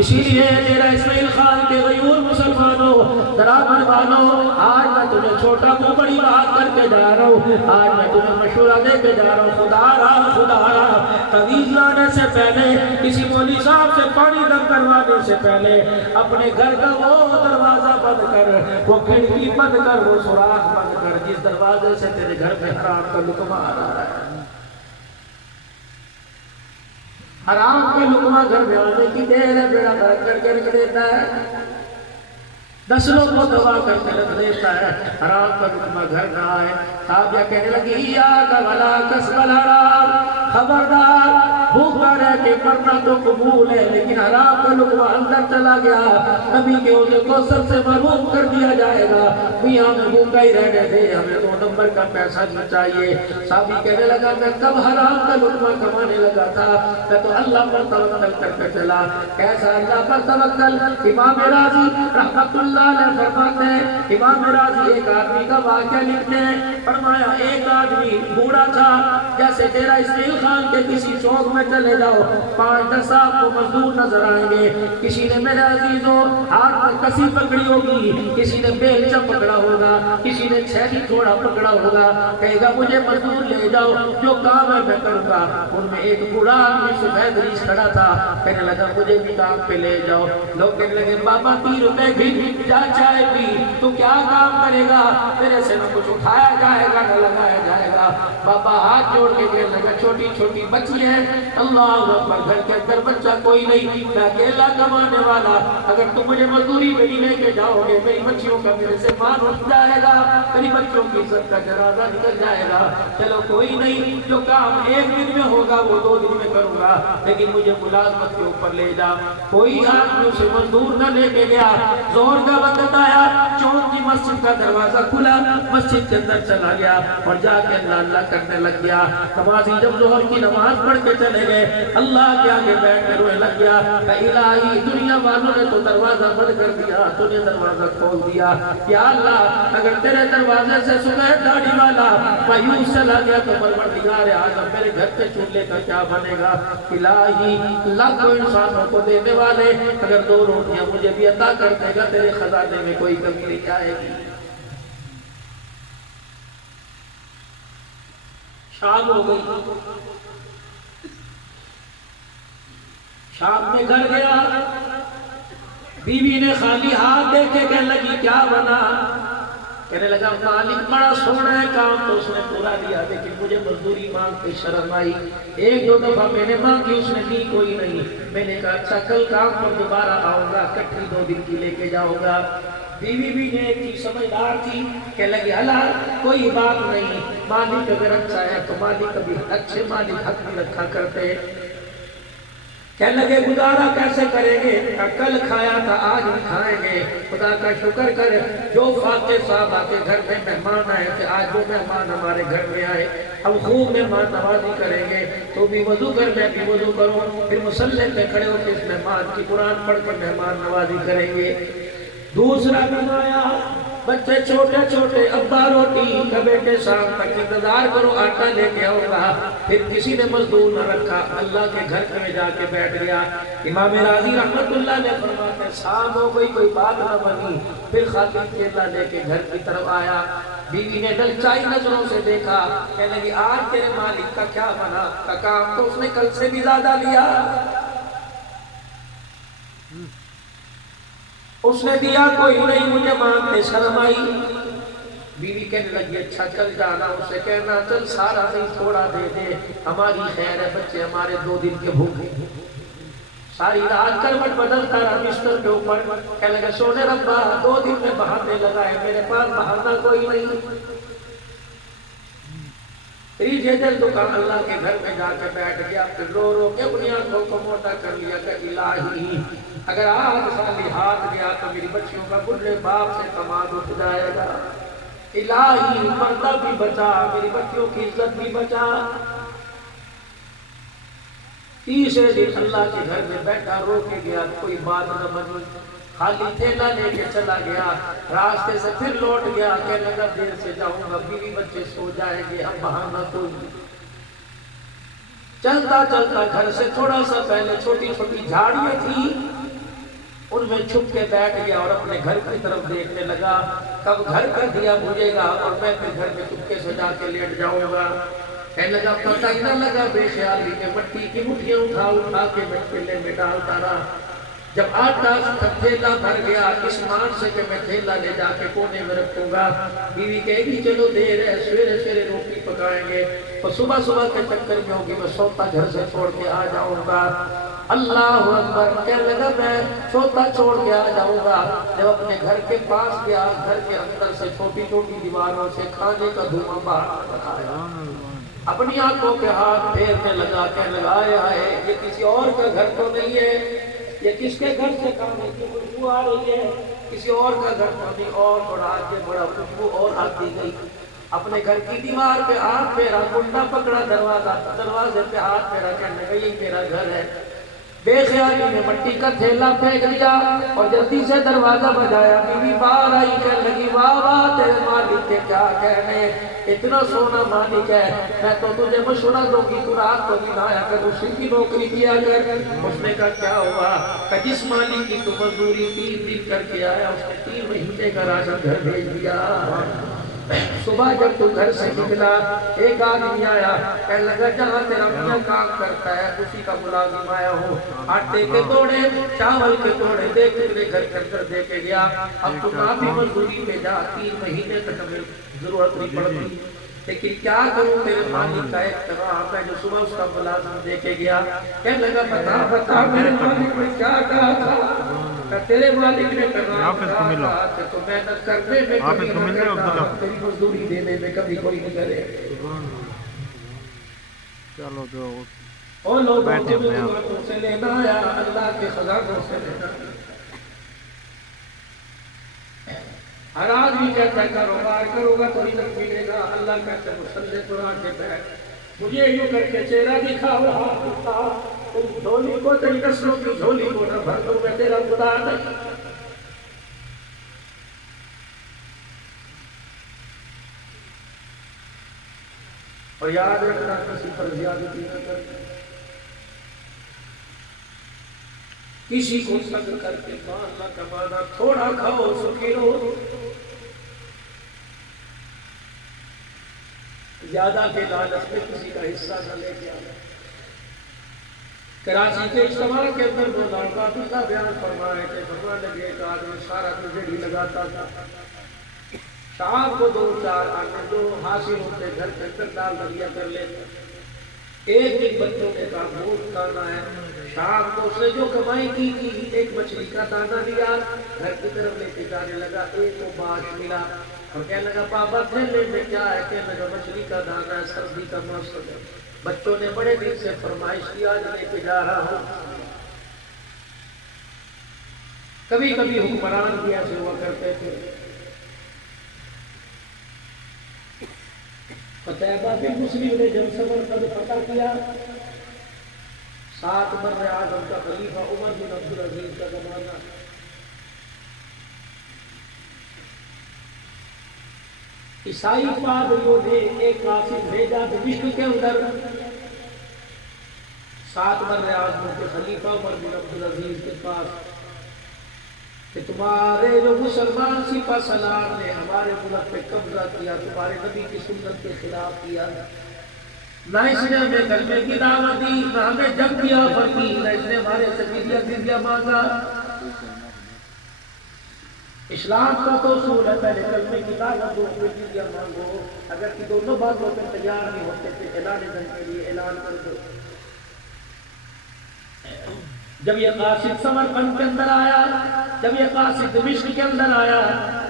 اسی لیے میرا اسماعیل خان کے غیور مسلمانوں، درامن والوں، آج میں تمہیں چھوٹا منہ بڑی بات کر کے جا رہا ہوں، آج میں تمہیں مشورہ دے کے جا رہا ہوں، خدا را تعویذ لانے سے پہلے، کسی مولوی صاحب سے پانی دم کروانے سے پہلے، اپنے گھر کا وہ دروازہ بند کر، وہ کھڑکی بند کر، وہ سوراخ بند کر جس دروازے سے تیرے گھر میں حرام کا لقمہ آ رہا ہے۔ حرام کا لقمہ گھر میں آنے کی دیر ہے، بیڑا گھر کر رکھ دیتا ہے، نسلوں کو دبا کر کے رکھ دیتا ہے۔ حرام کا لقمہ گھر نہ آئے۔ صحابیہ کہنے لگی یا ولا کسب الحرام، خبردار بھوکا رہ کے مرنا تو قبول ہے لیکن حرام کا لقمہ اندر چلا گیا، نبی کے حوض کوثر سے محروم کر دیا جائے گا۔ میاں ہمیں بھوکا ہی رہنے دے، ہمیں 2 نمبر کا پیسہ نہیں چاہیے۔ صحابی کہنے لگا میں کب حرام کا لقمہ کمانے لگا تھا، میں تو اللہ پر توکل کر کے چلا۔ کیسا اللہ پر توکل؟ امام راضی رحمت اللہ علیہ فرماتے ہیں، امام راضی ایک آدمی کا واقعہ لکھتے ہیں، فرمایا ایک آدمی بوڑھا تھا، جیسے تیرا اسماعیل خان کے کسی چوک میں چلے جاؤ 5-10 آپ کو مزدور نظر آئیں گے، کسی نے میرے عزیزوں ہاتھ میں کسی پکڑی ہوگی، کسی نے بیلچا پکڑا ہوگا، کسی نے چھیلی تھوڑا پکڑا ہوگا، کہے گا مجھے مزدور لے جاؤ، جو کام ہے میں کروں گا۔ ان میں ایک بوڑھا آدمی سفید ریش کھڑا تھا، کہنے لگا مجھے بھی کام پہ لے جاؤ۔ لوگ کہنے لگے بابا 3 روپے بھی جا چائے پی، تو کیا کام کرے گا؟ میرے سے نہ کچھ اٹھایا جائے گا نہ لگایا جائے گا۔ بابا ہاتھ جوڑ کے کہنے لگا چھوٹی چھوٹی بچی ہے، اللہ اکبر، گھر کے اندر بچہ کوئی نہیں، میں اکیلا کمانے والا، اگر تم مجھے مزدوری پہ نہیں لے کے جاؤ گے میری بچیوں کا میرے سے مان اٹھ جائے گا، میری بچوں کی عزت کا جنازہ نکل جائے گا۔ چلو کوئی نہیں، جو کام 1 دن میں ہوگا وہ 2 دن میں کروں گا، لیکن مجھے ملازمت کے اوپر لے جا۔ کوئی آدمی اسے مزدور نہ لے کے گیا۔ ظہر کا وقت آیا، چوک کی مسجد کا دروازہ کھلا، مسجد کے اندر چلا گیا اور جا کے اللہ اللہ کرنے لگ گیا۔ نمازی جب ظہر کی نماز پڑھ کے چلے گئے، اللہ کے آگے بیٹھ کے رونے لگ گیا کہ الہی دنیا والوں نے تو دروازہ بند کر دیا، تو نے دروازہ کھول دیا، یا اللہ اگر تیرے دروازے سے سفید داڑھی والا مایوس چلا گیا تو پروردگار اعظم میرے گھر کے چولہے کا کیا بنے گا؟ الہی لاکھوں انسانوں کو دینے والے اگر 2 روٹیاں مجھے بھی عطا کر دے گا تیرے خزانے میں کوئی کمی نہیں آئے گی۔ شام ہو گئی، شام میں گھر گیا، بیوی نے خالی ہاتھ دیکھے کہنے لگی کیا بنا؟ کہنے لگا مالک بڑا سونا ہے، کام تو اس نے پورا دیا لیکن مجھے مزدوری مانگ کے شرم آئی، 1-2 دفعہ میں نے مانگی اس نے دی کوئی نہیں۔ میں نے کہا اچھا کل کام پر دوبارہ آؤں گا، کٹھی 2 دن کی لے کے جاؤں گا۔ بیوی بھی نے کی سمجھدار تھی، کہنے لگی حلال کوئی بات نہیں، مالک اگر اچھا ہے تو مالک کبھی اچھے مالک حق میں رکھا کرتے۔ کہنے لگے گزارا کیسے کریں گے؟ کل کھایا تھا آج بھی کھائیں گے، خدا کا شکر کر جو فاتح صاحب آتے گھر میں مہمان آئے تھے، آج وہ مہمان ہمارے گھر میں آئے، ہم خوب مہمان نوازی کریں گے، تو بھی وضو کر میں بھی وضو کروں، پھر مصلی پہ کھڑے ہو کے اس مہمان کی قرآن پڑھ کر مہمان نوازی کریں گے۔ دوسرا دن آیا، بچے چھوٹے چھوٹے، ابا روٹی کا بیٹے شام تک انتظار کرو آٹا لے کے آؤں گا۔ پھر کسی نے مزدور نہ رکھا، اللہ کے گھر میں جا کے بیٹھ گیا۔ امام راضی رحمت اللہ نے فرماتے شام ہو گئی کوئی بات نہ بنی، پھر خاتون کیلا لے کے گھر کی طرف آیا، بیوی نے ڈلچائی نظروں سے دیکھا، کہنے لگی آج تیرے مالک کا کیا بنا؟ کا کام تو اس نے کل سے بھی زیادہ لیا، اس نے دیا کوئی نہیں، مجھے مانگتے شرم آئی۔ بیوی کہنے لگی اچھا چل جانا، اسے کہنا چل سارا نہیں تھوڑا دے دے، ہماری خیر ہے بچے ہمارے 2 دن کے بھوکے۔ ساری رات کروٹ بدلتا رہا بستر کے اوپر، کہنے لگا سونے ربا 2 دن میں بہانے لگائے، میرے پاس بہانا کوئی نہیں۔ تیجے دل دکان اللہ کے گھر میں جا کے بیٹھ گیا، پھر رو رو کے اپنی آنکھوں کو موٹا کر لیا کہ الہی اگر آج خالی ہاتھ گیا تو میری بچیوں کا بڑھے باپ سے کمال اٹھ جائے گا، الہی پردہ بھی بچا، میری بچیوں کی عزت بھی بچا۔ تیسرے دن اللہ کے گھر میں بیٹھا رو کے گیا، کوئی بات نہ بنی، خالی تھیلا لے کے چلا گیا، راستے سے پھر لوٹ گیا، کہنے لگا دیر سے جاؤں گا، بیوی بچے سو جائیں گے، اب بہانہ کوئی نہیں۔ چلتا چلتا گھر سے تھوڑا سا پہلے چھوٹی چھوٹی جھاڑیاں تھی، ان میں چھپ کے بیٹھ گیا اور اپنے گھر کی طرف دیکھنے لگا، کب گھر کا دیا بجھے گا اور میں پھر گھر میں چپکے سے جا کے لیٹ جاؤں گا۔ کہنے لگا پتہ ہی نہ لگا، بے خیالی میں مٹی کی مٹھیاں اٹھا کے میں تھیلے میں ڈالتا رہا۔ جب آٹا تھیلا بھر گیا، اس مان سے کہ میں تھیلا لے جا کے کونے میں رکھوں گا، بیوی کہے گی چلو دیر ہے، سویرے سویرے روٹی پکائیں گے، اور صبح صبح کے چکر میں ہوگی میں سوتا گھر سے چھوڑ کے آ جاؤں گا۔ اللہ اکبر، کہنے لگا میں سوتا چھوڑ کے آ جاؤں گا۔ جب اپنے گھر کے پاس گیا، گھر کے اندر سے چھوٹی چھوٹی دیواروں سے کھانے کا دھواں باہر آیا، اپنی آنکھوں کے ہاتھ پھیرنے لگا، کہنے لگا آئے ہائے، یہ کسی اور کا گھر تو نہیں ہے، یہ کس کے گھر سے کھانے کی خوشبو آ رہی ہے، کسی اور کا گھر تو نہیں۔ اور تھوڑا آگے بڑا، خوشبو اور آتی گئی، اپنے گھر کی دیوار پہ ہاتھ پھیرا، کنڈا پکڑا، دروازے پہ ہاتھ پھیرا، کہنے لگا یہی میرا گھر ہے۔ بے خیالی میں مٹی کا تھیلا پھینک دیا اور جلدی سے دروازہ بجایا، بیوی باہر آئی، کہنے لگی واہ واہ تیرے مالک کے کیا کہنے، اتنا سونا مالک ہے، میں تو تجھے مشورہ دوں گی تو رات کو دن آیا کر، اسی کی نوکری کیا کر۔ اس نے کہا کیا ہوا؟ کہ جس مالک کی تو مزدوری 3 دن کر کے آیا، اس نے 3 مہینے کا راشن گھر بھیج دیا۔ صبح جب تو گھر سے نکلا، ایک آدمی آیا، کہنے لگا جہاں تیرا میاں کام کرتا ہے اسی کا ملازم آیا ہوں، آٹے کے توڑے، چاول کے توڑے دے کے میرے گھر کے اندر دے کے گیا، اب تو کافی مزدوری پہ جا، 3 مہینے تک ہمیں ضرورت نہیں پڑتی، لیکن کیا کروں تیرے مالک کا احترام ہے جو صبح اس کا ملازم دے کے گیا۔ کہنے لگا بتا میرے مالک نے کیا کہا تھا؟ کہ تیرے مالک نے کہا کہ تو محنت کرنے میں کبھی نہ کرنا، تیری مزدوری دینے میں کبھی کوئی نہیں کرے۔ چلو جو اور لوگوں کو جو دعاوں سے لینا ہے اللہ کے خزانوں سے لینا۔ ہر آدمی کہتا ہے کاروبار کرو گا تو رزق ملے گا، اللہ کہتا ہے مسلح پر آ کے بیٹھ، مجھے یوں کر کے چہرہ دکھاؤ، ہاتھ اٹھاؤ، تیری جھولی کو، تیری نسلوں کی جھولی کو نہ بھر دوں میں تیرا خدا نہیں۔ اور یاد رکھنا کسی پر زیادتی نہ کرنا، کسی کو سنگ کر کے مال نہ کمانا، تھوڑا کھاؤ سکھی رہو، زیادہ کے لالچ میں کسی کا حصہ نہ لے کے آنا۔ کراچی کے اجتماع کے اندر مولانا عبداللہ بیان فرمائے کہ فرمانے لگے ایک آدمی سارا دن ریڑھی لگاتا تھا، شام کو 2-4 آنے جو حاصل ہوتے گھر کے اندر ڈال دیا کر لیتے، ایک دن بچوں کے کام گوشت کھانا ہے، شام کو اس نے جو کمائی کی تھی ایک مچھلی کا دانہ لیا، گھر کی طرف لے کے جانے لگا، ایک کو باش ملا اور کہنے لگا بابا تھیلے میں کیا ہے؟ کہنے لگا مچھلی کا دانہ ہے، سردی کا موسم ہے، بچوں نے بڑے دن سے فرمائش کی آج لے کے جا رہا ہوں۔ کبھی کبھی حکمران بھی ایسے ہوا کرتے تھے۔ قتیبہ بن مسلم نے جب سمرقند فتح کیا، 7 بر اعظم کا خلیفہ عمر بن عبدالعزیز کا زمانہ، عیسائی پادریوں نے ایک قاصد بھیجا دمشق کے اندر 7 بر اعظم کے خلیفہ عمر بن عبدالعزیز کے پاس کہ تمہارے جو مسلمان سپہ سالار نے ہمارے ملک پہ قبضہ کیا، تمہارے نبی کی سنت کے خلاف کیا، نہ اس نے ہمیں کلمے کی دعوت دی، نہ ہمیں جنگ کی آفر کی، نہ اس نے ہمارے سے جزیہ مانگا۔ اسلام کا تو اصول ہے پہلے کلمے کی دعوت دو پھر جزیہ مانگو، اگر کہ دونوں باتوں پہ تیار نہیں ہوتے پھر اعلان جنگ کے لیے اعلان کر دو۔ جب یہ قاصد سمرقند کے اندر آیا، جب یہ قاصد دمشق کے اندر آیا،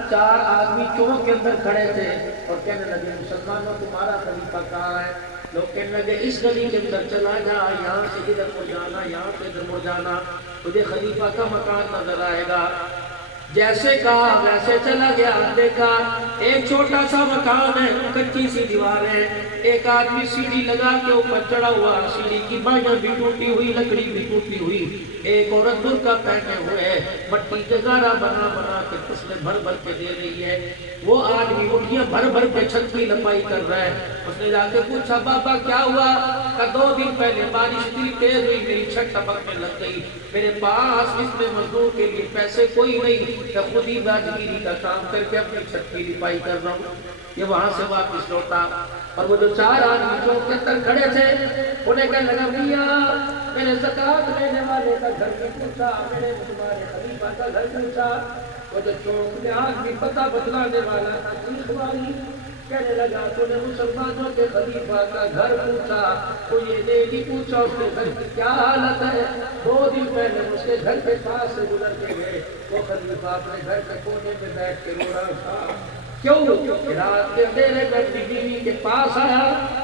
4 آدمی چوک کے اندر کھڑے تھے اور کہنے لگے مسلمانوں تمہارا خلیفہ کہاں ہے؟ لوگ کہنے لگے اس گلی کے اندر چلا جا، یہاں سے ادھر مڑ جانا، یہاں سے ادھر مڑ جانا، تجھے خلیفہ کا مکان نظر آئے گا۔ جیسے کہا ویسے چلا گیا، دیکھا ایک چھوٹا سا مکان ہے، کچی سی دیوار ہے، ایک آدمی سیڑھی لگا کے اوپر چڑھا ہوا، سیڑھی کی بائیں بھی ٹوٹی ہوئی، لکڑی بھی ٹوٹی ہوئی، ایک عورت برقع پہنے ہوئے مٹی کے گارا بنا بنا کے تسلے بھر بھر کے دے رہی ہے، وہ آدمی مٹھیاں بھر بھر کے چھت کی لپائی کر رہا ہے۔ اس نے جا کے پوچھا بابا کیا ہوا؟ کہ 2 دن پہلے بارش اتنی تیز ہوئی میری چھت ٹپکنے لگ گئی، میرے پاس اس میں مزدور کے لیے پیسے کوئی نہیں، کہ خود ہی باجگیری کا کام کر کے اپنی چھت کی لپائی کر رہا ہوں۔ یہ وہاں سے واپس لوٹا اور وہ جو 4 آدمی چوک کے اندر کھڑے تھے انہیں کہنے لگا میاں میرے زکوٰۃ لینے والے کا گھر بھی پوچھا، میرے تمہارے خلیفہ کا گھر پوچھا۔ وہ جو چوک میں آدمی پتہ بتلانے والا تھا چیخ ماری، کہنے لگا تو نے مسلمانوں کے خلیفہ کا گھر پوچھا، تو یہ نہیں پوچھا اس کے گھر کی کیا حالت ہے۔ 2 دن پہلے اس کے گھر کے پاس سے گزر کے گئے، وہ خلیفہ اپنے گھر کے کونے میں بیٹھ کے رو رہا تھا۔ کیوں؟ رات کے اندھیرے میں اپنی بیوی کے پاس آیا،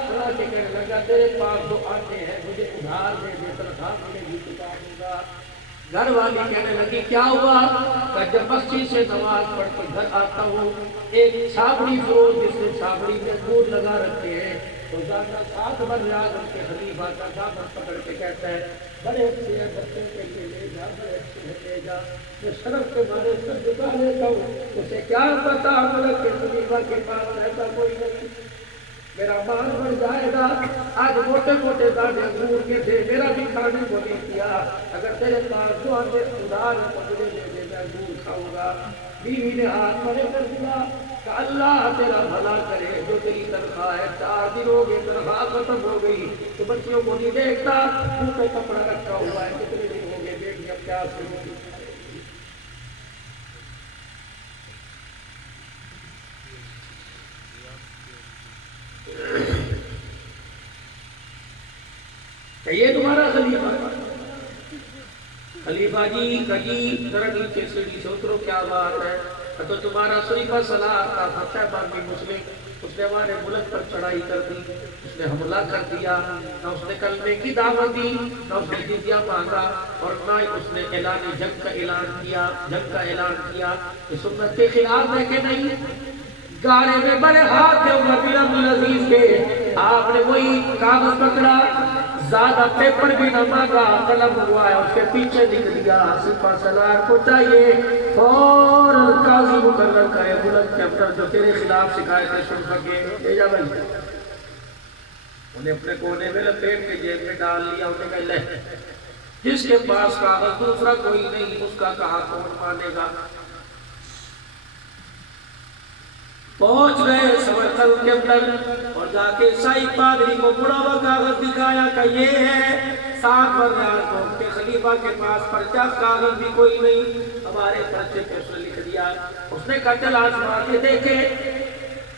بلا کے کہنے لگا تیرے پاس 2 آنے ہیں، مجھے ادھار دے دے، تنخواہ ملے گی چکا دوں گا۔ گھر والی کہنے لگی کیا ہوا؟ کہ جب مسجد سے نماز پڑھ کے گھر آتا ہوں، ایک چھاپڑی فروش جس نے چھاپڑی میں بورڈ لگا رکھے ہیں، روزانہ 7 بر اعظم کے خلیفہ کا دامن پکڑ کے کہتا ہے بڑے اچھے ہیں، بچے کے لیے لے جا، بڑے اچھے ہیں لے جا۔ میں شرف کے مارے سر جھکا لیتا ہوں، اسے کیا پتا ملک کے خلیفہ کے پاس رہتا کوئی نہیں، میرا مال بڑھ جائے گا۔ آج موٹے موٹے دانے انگور کے تھے، میرا بھی کھانے کو نہیں کیا، اگر تیرے پاس 2 آنے ادھار ہے تو مجھے دے دے، میں انگور کھاؤں گا۔ بیوی نے ہاتھ کھڑے کر دیا کہ اللہ تیرا بھلا کرے، جو تیری تنخواہ ہے 4 دن ہو گئے تنخواہ ختم ہو گئی، تو بچیوں کو نہیں دیکھتا، منہ پہ کپڑا رکھا ہوا ہے، کتنے دن ہو گئے بیٹی اب کیا سے ہوگی۔ کہ یہ تمہارا خلیفہ؟ خلیفہ جی کجی ذرا نیچے سیڑھی سے اترو، کیا بات ہے؟ تو تمہارا خلیفہ صلاح کا فتح بن مسلم، اس نے ہمارے ملک پر چڑھائی کر دی، اس نے حملہ کر دیا، نہ اس نے کلمے کی دعوت دی، نہ اس نے جزیہ مانگا، اور نہ اس نے اعلان جنگ کا اعلان کیا، یہ سنت کے خلاف ہے کہ نہیں؟ گاڑے میں بڑے ہاتھ تھے عمر بن عبدالعزیز کے، آپ نے وہی کاغذ پکڑا، زیادہ پیپر بھی نہ مانگا، قلم ہوا ہے اس کے پیچھے لکھ دیا سپہ سالار کو چاہیے فوراً قاضی مقرر کرے ملک کے اندر جو تیرے خلاف شکایتیں سن سکے، لے جا بھائی۔ انہیں اپنے کونے میں لپیٹ کے جیب میں ڈال لیا، انہیں کہا لے، جس کے پاس کاغذ دوسرا کوئی نہیں اس کا کہا کون مانے گا۔ پہنچ گئے سمرقند کے اندر اور جا کے عیسائی پادری کو بڑا ہوا کاغذ دکھایا کہ یہ ہے 7 بر اعظم کے خلیفہ کے پاس پرچہ، کاغذ بھی کوئی نہیں، ہمارے پرچے پہ اس نے لکھ دیا۔ اس نے کہا چل آزما کے دیکھے،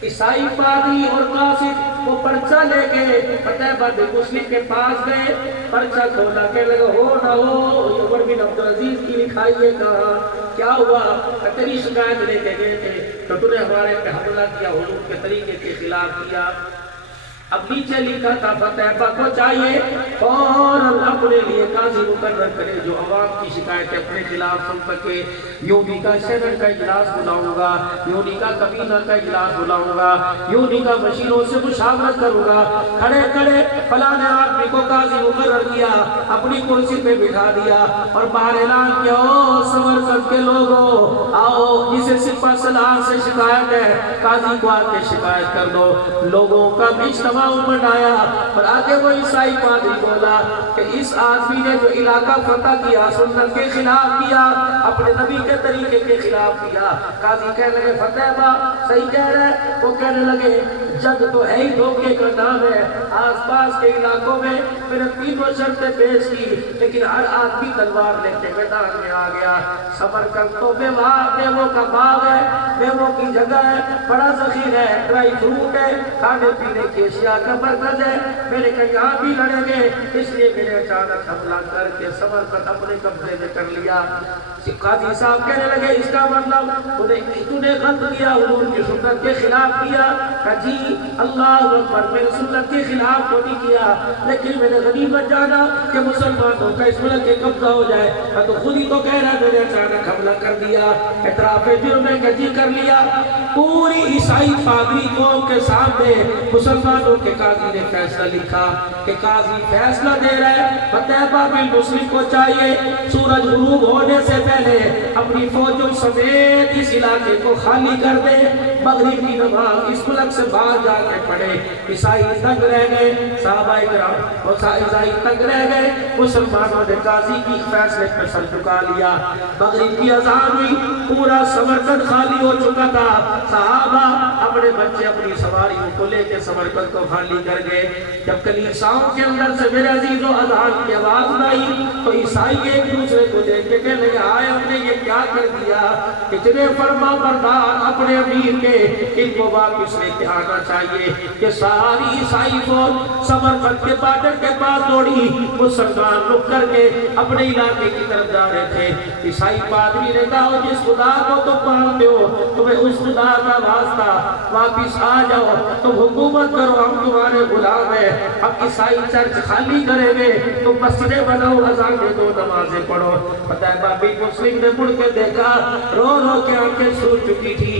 عیسائی پادری اور قاصد وہ پرچہ لے کے فتح بن مسلم کے پاس گئے، پرچہ کھولا کے لگا ہو نہ ہو عمر بن عبدالعزیز کی لکھائی ہے، کہا کیا ہوا؟ کہ تیری شکایت لے کے گئے تھے تو تو نے ہمارے پہ حملہ کیا، حضور کے طریقے کے خلاف کیا۔ اب نیچے لکھا تھا فتح کو چاہیے فوراً اپنے لیے قاضی مقرر کرے جو عوام کی شکایت اپنے خلاف سن سکے، یونی کا سینٹ کا اجلاس بلاؤں گا، یونی کا کمینہ کا اجلاس بلاؤں گا، یونی کا مشیروں سے مشاورت کروں گا۔ کھڑے کھڑے فلاں آدمی کو قاضی مقرر کیا، اپنی کرسی پہ بٹھا دیا اور باہر اعلان کیا او سمرقند کے لوگوں آؤ، جسے سپہ سالار سے شکایت ہے قاضی کو آ کے شکایت کر دو۔ لوگوں کا بھی اجتماع بنایا اور آگے وہ عیسائی پادری بولا کہ اس آدمی نے جو علاقہ فتح کیا سنت کے خلاف کیا، اپنے نبی کے طریقے کے خلاف کیا۔ قاضی کہنے لگے فتح با صحیح کہہ رہے، وہ کہنے لگے جنگ تو ہے ہی دھوکے کا نام ہے، آس پاس کے علاقوں میں میں نے 3 شرطیں پیش کی لیکن ہر آدمی تلوار لے کے میدان میں آ گیا۔ سمرقند تو میووں کا باغ ہے، میووں کی جگہ ہے، بڑا ذخیرہ ہے، ڈرائی فروٹ ہے، کھانے پینے کی اشیاء کا مرکز ہے، میں نے کہا یہاں بھی لڑیں گے، اس لیے میں نے اچانک حملہ کر کے سمرقند اپنے قبضے میں کر لیا۔ قاضی صاحب کہنے لگے اس کا مطلب تو نے غلط کیا، حضور کی سنت کے خلاف کیا۔ کہ جی جی اللہ اکبر میں نے سنت کے خلاف کو نہیں کیا، لیکن میں نے غنیمت جانا کہ مسلمانوں کا اس ملک کے قبضہ ہو جائے، میں تو خود ہی تو کہہ رہا میں نے اچانک حملہ کر دیا، اعتراف جرم میں کجی کر لیا۔ پوری عیسائی پادری قوم کے سامنے مسلمانوں کے قاضی نے فیصلہ لکھا کہ قاضی فیصلہ دے رہا ہے فتح بالمسلم کو چاہیے سورج غروب ہونے سے پہلے اپنی فوجوں سمیت اس علاقے کو خالی کر دے، مغرب کی نماز اس ملک سے باہر جا کے پڑھے۔ عیسائی تنگ رہ گئے، صحابہ کرام اور عیسائی تنگ رہ گئے، مسلمانوں نے قاضی کی فیصلے پر سر جھکا لیا۔ مغرب کی اذان ہوئی، پورا سمرقند خالی ہو چکا تھا، صحابہ اپنے بچے اپنی سواریوں کو لے کے سمرقند کو خالی کر گئے۔ جب کلیساؤں کے اندر سے میرے عزیزو اذان کی آواز نہ آئی تو عیسائی ایک دوسرے کو دیکھ کے کہنے لگے آئے ہم نے یہ کیا کر دیا، اتنے فرما بردار اپنے امیر کے، ان کو واپس لے کے آنا چاہیے۔ کہ ساری عیسائی فوج سمرقند کے بارڈر کے پاس دوڑی، مسلمان رک کر کے اپنے علاقے کی طرف جا رہے تھے۔ عیسائی پادری نے کہا جس خدا کو تم مانتے ہو تمہیں اس خدا کا واسطہ واپس آ جاؤ، تم حکومت کرو، ہم تمہارے غلام ہیں، اب عیسائی چرچ خالی کریں گے، تم مسجدیں بناؤ، اذانیں دو، نمازیں پڑھو۔ فتح بالمسلم نے مڑ کے دیکھا، رو رو کے آنکھیں سوج چکی تھی،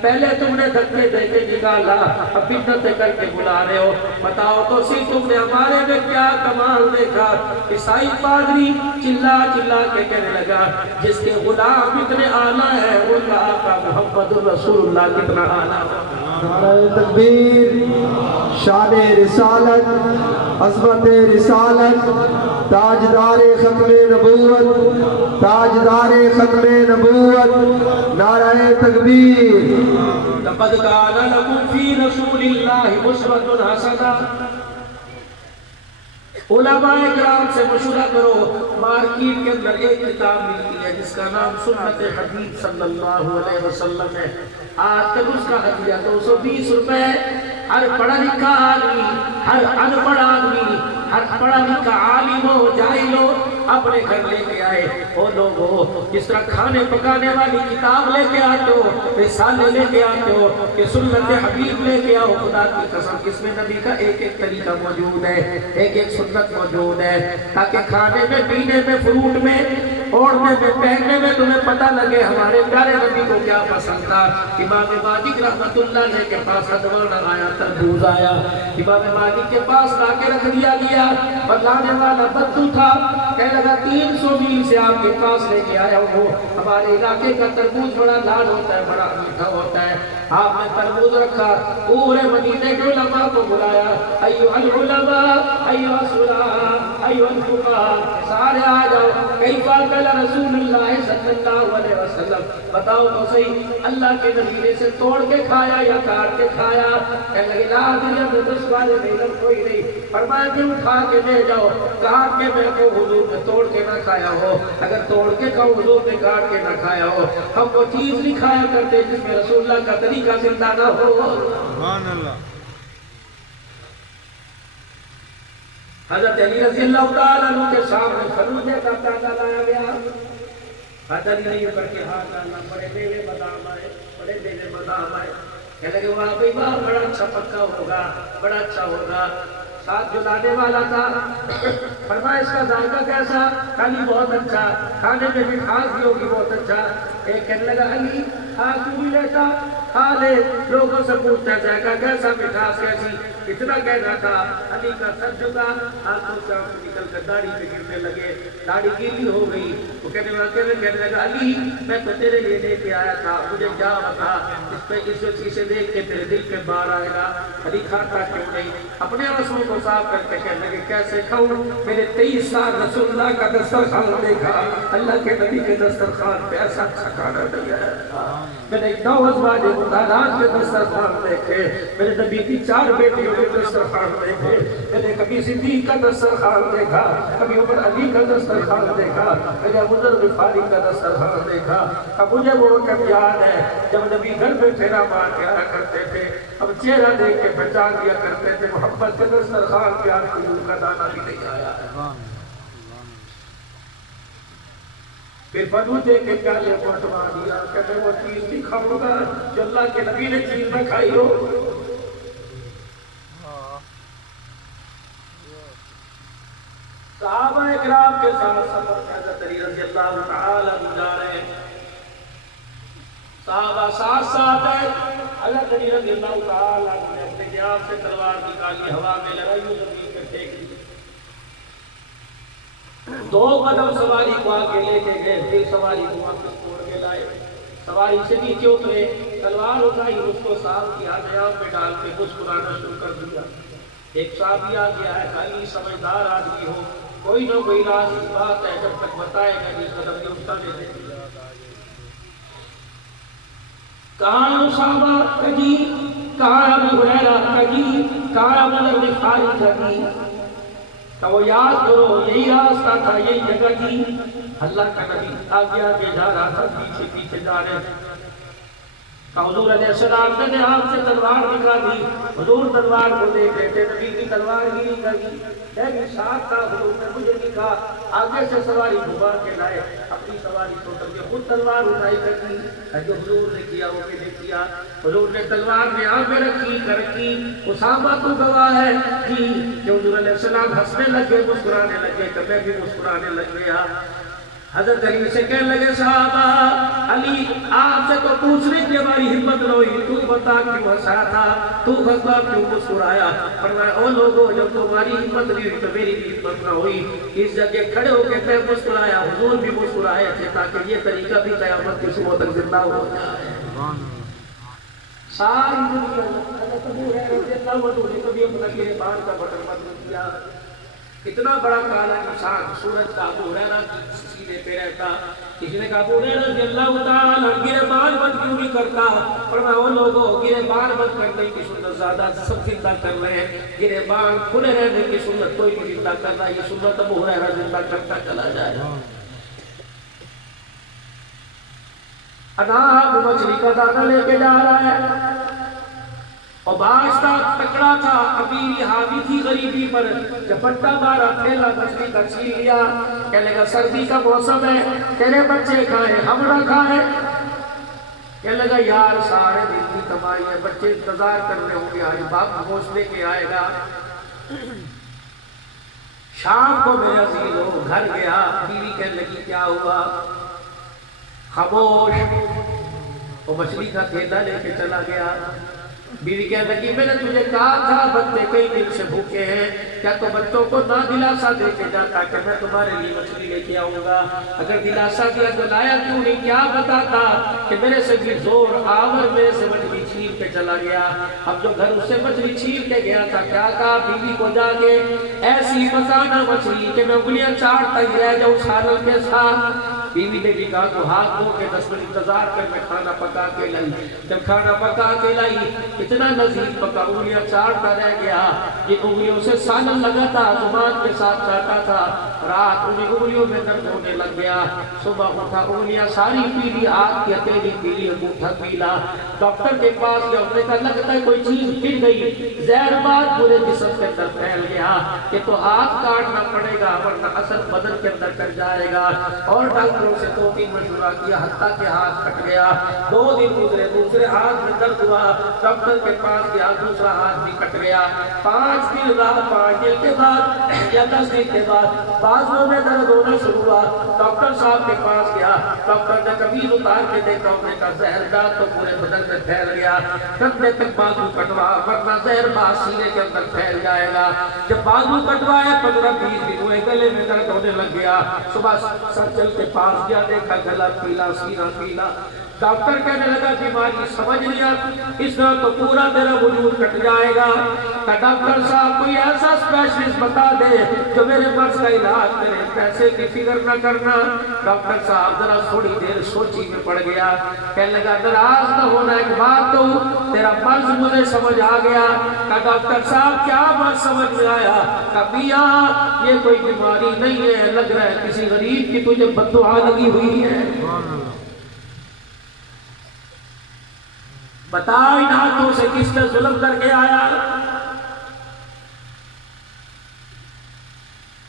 پہلے تم نے دھکے دے کے نکالا، اب بدعتیں کر کے بلا رہے ہو، بتاؤ تو سی تم نے ہمارے میں کیا کمال دیکھا۔ عیسائی پادری چلا چلا کے کہنے لگا جس کے غلام اتنے اعلیٰ ہے ان کا آقا محمد رسول اللہ کتنا اعلیٰ ہے۔ نعرہ تکبیر، شان رسالت، عظمت رسالت، تاجدار ختم نبوت، تاجدار ختم نبوت، نعرہ تکبیر۔ لقد كان لكم في رسول الله اسوة حسنة۔ علماء کرام سے مشورہ کرو، مارکیٹ کے اندر ایک کتاب ملتی ہے جس کا نام سنت حبیب صلی اللہ علیہ وسلم ہے، آج تک اس کا ہدیہ 220 روپے۔ ہر پڑھا لکھا آدمی، ہر ان پڑھ آدمی، ہر پڑھا لکھا عالم ہو جاہل ہو اپنے گھر لے کے آئے۔ وہ لوگ ہو جس طرح کھانے پکانے والی کتاب لے کے آتے ہو، رسالے لے کے آتے ہو کہ سنت حبیب لے کے آؤ، خدا کی قسم اس میں نبی کا ایک ایک طریقہ موجود ہے، ایک ایک سنت موجود ہے، تاکہ کھانے میں، پینے میں، فروٹ میں، اوڑھنے میں، پہننے میں تمہیں پتہ لگے ہمارے پیارے نبی کو کیا پسند تھا۔ امام مالک رحمت اللہ علیہ کے پاس ہدوانا آیا، تربوز آیا، امام مالک کے پاس لا کے رکھ دیا گیا، اور لانے والا بدو تھا، کہنے لگا 300 میل سے آپ کے پاس لے کے آیا ہوں، ہمارے علاقے کا تربوز بڑا لال ہوتا ہے، بڑا میٹھا ہوتا ہے۔ آپ نے تربوز رکھا، پورے مدینے کے علماء کو بلایا، ایھا العلماء، ایھا الصلاح، ایھا الفقہاء، سارے آ جاؤ، کیف قال رسول اللہ صلی اللہ علیہ وسلم، بتاؤ تو صحیح اللہ کے نبی نے سے توڑ کے کھایا یا کاٹ کے کھایا؟ کہنے لگے لا دنیا میں دس والے نہیں، کوئی نہیں۔ فرمایا کہ اٹھا کے لے جاؤ، کاٹ کے میں کو حضور نے توڑ کے نہ کھایا ہو، اگر توڑ کے کھاؤ حضور نے کاٹ کے نہ کھایا ہو، ہم وہ چیز نہیں کھایا کرتے جس میں رسول اللہ کا طریقہ زندہ نہ ہو۔ سبحان اللہ۔ حضرت علی رضی اللہ تعالیٰ عنہ کے سامنے خربوزے کا پیالہ لایا گیا، حضرت علی نے یہ کر کے ہاتھ ڈالا، بڑے میوے بادام آئے، بڑے میوے بادام آئے، کہنے لگے واہ بھئی واہ، بڑا اچھا پکا ہوگا، بڑا اچھا ہوگا۔ ساتھ جو لانے والا تھا فرمایا اس کا ذائقہ کیسا؟ علی بہت اچھا، کھانے میں مٹھاس بھی ہوگی بہت اچھا۔ ایک کہنے لگا علی کھا کیوں نہیں لیتا؟ کھا لے، لوگوں سے پوچھتا ذائقہ کیسا، مٹھاس کیسی، اتنا کہنا تھا۔ علی کا سر جھکا، آنکھوں سے آنکھ نکل کر داڑھی پہ گرنے لگے، داڑھی گیلی ہو گئی۔ وہ کہنے لگا علی میں تو تیرے لیے لے کے آیا تھا، مجھے کیا بتا اس پہ اس وقت اسے دیکھ کے تیرے دل پہ بار آئے گا، علی کھاتا کیوں نہیں؟ اپنے رسول کو صاف کر کے کہنے لگے کیسے کھاؤں، میں نے 23 سال رسول اللہ کا دسترخوان دیکھا، اللہ کے نبی کے دسترخوان پہ ایسا اچھا کھانا نہیں ہے۔ میں نے 9 ازواج مطہرات کے دسترخوان دیکھے، میرے نبی کی 4 بیٹیوں کے دسترخوان دیکھے، میں نے کبھی صدیق کا دسترخوان دیکھا، کبھی عمر علی کا دسترخوان دیکھا، میں نے ابو ذر غفاری کا دسترخوان دیکھا۔ اب مجھے وہ وقت یاد ہے جب نبی گھر میں پھیرا مار کے آیا کرتے تھے، اب چہرہ دیکھ کے پہچان دیا کرتے تھے محبت کے دسترخوان پہ آج کھجور کا دانہ بھی نہیں آیا ہے۔ پھر بدو دے کے پیالے کو ہٹوا دیا، کہتے وہ چیز نہیں کھاؤں گا جو اللہ کے نبی نے چیز نہ کھائی ہو۔ کرام کے ساتھ سفر میں حضرت علی رضی اللہ تعالی عنہ جا رہے ہیں، صحابہ ساتھ ساتھ ہیں۔ حضرت علی رضی اللہ تعالی عنہ نے اپنے جان سے تلوار نکالی، ہوا میں لڑائی زمین میں پھینک دی، 2 قدم سواری کو آگے لے کے گئے، پھر سواری کو واپس توڑ کے لائے، سواری سے نیچے اترے، تلوار اٹھائی، اس کو صاف کیا، نیام میں ڈال کے مسکرانا شروع کر دیا۔ ایک صحابی آ گیا ہے، علی سمجھدار آدمی ہو، کوئی نہ کوئی راز اس بات ہے، جب تک بتائے گا نہیں قدم نہیں اٹھا لیتے۔ کہاں صحابہ کجی، کہاں ابو ہریرہ کجی، کہاں ابو غفاری کجی، کہ وہ یاد کرو یہی راستہ تھا، یہی جگہ تھی۔ اللہ کا نبی آگے آگے جا رہا تھا، پیچھے پیچھے جا رہے تھے۔ حضور علیہ السلام نے ہاتھ سے تلوار نکلا دی، حضور تلوار کو دیکھ رہے تھے، نبی کی تلوار گیری گئی، لیکن ساتھ تھا، حضور نے مجھے لکھا، آگے سے سواری گھما کے لائے، اپنی سواری کو کر کے خود تلوار اٹھائی کر دی، جو حضور نے کیا وہ بھی نے کیا۔ حضور نے تلوار میں آگے رکھی کرکی، اسامہ تو گواہ ہے جی کہ حضور علیہ السلام ہنسنے لگے، مسکرانے لگے، کہ میں بھی مسکرانے لگ گیا۔ حضرت علی سے کہنے لگے صحابہ، علی آپ سے تو پوچھنے کی ہماری ہمت نہ ہوئی، تو بتا کیوں ہنسا تھا، تو بتا کیوں مسکرایا۔ فرمایا او لوگوں جب تمہاری ہمت نہیں ہوئی تو میری بھی ہمت نہ ہوئی، اس جگہ کھڑے ہو کے میں مسکرایا، حضور بھی مسکرائے تھے تاکہ یہ طریقہ بھی قیامت کے صبح تک زندہ ہو جائے۔ ساری دنیا حضرت ابو ہریرہ رضی اللہ عنہ نے کبھی اپنا گریبان کا بٹن بند کیا۔ اتنا بڑا کالا انسان سورج کا ابو ہریرہ سینے پہ رہتا، کسی نے کہا ابو ہریرہ رضی اللہ تعالیٰ گریبان بند کیوں نہیں کرتا؟ فرمایا وہ لوگوں گریبان بند کرنے کی سنت زیادہ سب زندہ کر رہے ہیں، گریبان کھلے رہنے کی سنت کوئی نہیں زندہ کرنا، یہ سنت ابو ہریرہ زندہ کرتا چلا جائے۔ اناب مچھلی کا دانہ لے کے جا رہا ہے، اور بادشاہ تکڑا تھا، امیر حاوی تھی غریبی پر، جپٹا مارا، تھیلا مچھلی کا چھین لیا، کہنے لگا سردی کا موسم ہے، تیرے بچے کھائیں ہم نہ کھائیں۔ کہنے لگا یار سارے دن کی کمائی ہے، بچے انتظار کر رہے ہوں گے، آج باپ گوشت لے کے آئے گا۔ شام کو میرے عزیزوں گھر گیا، بیوی کہنے لگی کیا ہوا؟ خاموش، وہ مچھلی کا تھیلا لے کے چلا گیا۔ بیوی کہنے لگی میں نے تجھے کہا تھا بچے کئی دن سے بھوکے ہیں، کیا تو بچوں کو نہ دلاسا دے کے جاتا کہ میں تمہارے لیے مچھلی لے کے آؤں گا؟ اگر دلاسا دیا تو لایا کیوں نہیں؟ کیا بتاتا کہ میرے سے بھی زور آور میں سے مچھلی چھین کے چلا گیا۔ اب جو گھر اس سے مچھلی چھین کے گیا تھا کیا کہا بیوی کو جا کے، ایسی پکانا مچھلی کہ میں انگلیاں چاٹتا ہی رہ جاؤں سالن کے ساتھ۔ بیوی نے بھی کہا تو ہاتھ دھو کے 10 منٹ انتظار کر میں کھانا پکا کے لائی۔ جب کھانا پکا کے لائی اتنا لذیذ پکا، انگلیاں چاٹتا رہ گیا، یہ انگلیوں سے سالن لگا تھا، زبان کے ساتھ چاٹا تھا، رات انہیں انگلیوں میں درد ہونے لگ گیا۔ صبح اٹھا انگلیاں ساری پیلی، ہاتھ کی ہتھیلی پیلی، انگوٹھا پیلا۔ ڈاکٹر کے پاس گیا، انہوں نے کہا لگتا ہے کوئی چیز پھر گئی، زہر بات پورے جسم کے اندر پھیل گیا، کہ تو ہاتھ کاٹنا پڑے گا ورنہ اثر بدن کے اندر کر جائے گا۔ اور ڈاکٹروں سے 2-3 مشورہ کیا، حتیٰ کہ ہاتھ کٹ گیا۔ 2 دن گزرے، دوسرے ہاتھ میں درد ہوا، ڈاکٹر کے پاس گیا، دوسرا ہاتھ بھی کٹ گیا۔ 5 دن رات، 5 دن کے بعد یا 10 دن کے بعد بازوں میں درد ہونا شروع ہوا، ڈاکٹر صاحب کے پاس گیا، ڈاکٹر نے قمیض اتار کے دیکھا، انہوں نے کہا زہر بات تو پورے بدن میں پھیل گیا، کندھے تک بازو کٹوا ورنہ زہر بات سینے کے اندر پھیل جائے گا۔ جب بازو کٹوائے 15-20 دن ہوئے، گلے میں درد ہونے لگ گیا۔ صبح سرجن کے پاس گیا، دیکھا گلا پیلا، سینہ پیلا۔ ڈاکٹر کہنے لگا بیماری سمجھ لیا، اس طرح تو پورا میرا وجود کٹ جائے گا۔ کہ ڈاکٹر صاحب کوئی ایسا اسپیشلسٹ بتا دے جو میرے مرض کا علاج کرے، پیسے کی فکر نہ کرنا۔ ڈاکٹر صاحب ذرا تھوڑی دیر سوچی میں پڑ گیا، کہنے لگا ناراض نہ ہونا، ایک بات تو تیرا مرض مجھے سمجھ آ گیا۔ کہ ڈاکٹر صاحب کیا مرض سمجھ میں آیا؟ کہ میاں یہ کوئی بیماری نہیں ہے، لگ رہا ہے کسی غریب کی تجھے بددعا لگی ہوئی ہے۔ بتا ان ہاتھوں سے کس نے ظلم کر کے آیا؟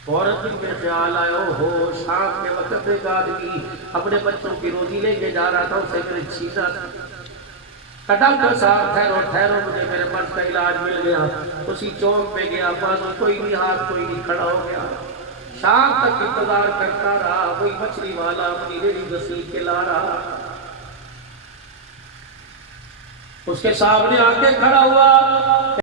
فوراً دل میں خیال آیا، ہو شام کے وقت ایک آدمی اپنے بچوں کی روزی لے کے جا رہا تھا، اسے میرے چھینا تھا۔ ڈاکٹر صاحب ٹھہرو مجھے میرے مرض کا علاج مل گیا۔ اسی چوک پہ گیا، بازو کوئی نہیں، ہاتھ کوئی نہیں، کھڑا ہو گیا۔ شام تک انتظار کرتا رہا، وہی مچھلی والا اپنی ریڑھی گھسیٹ کے لا رہا، اس کے سامنے آ کے کھڑا ہوا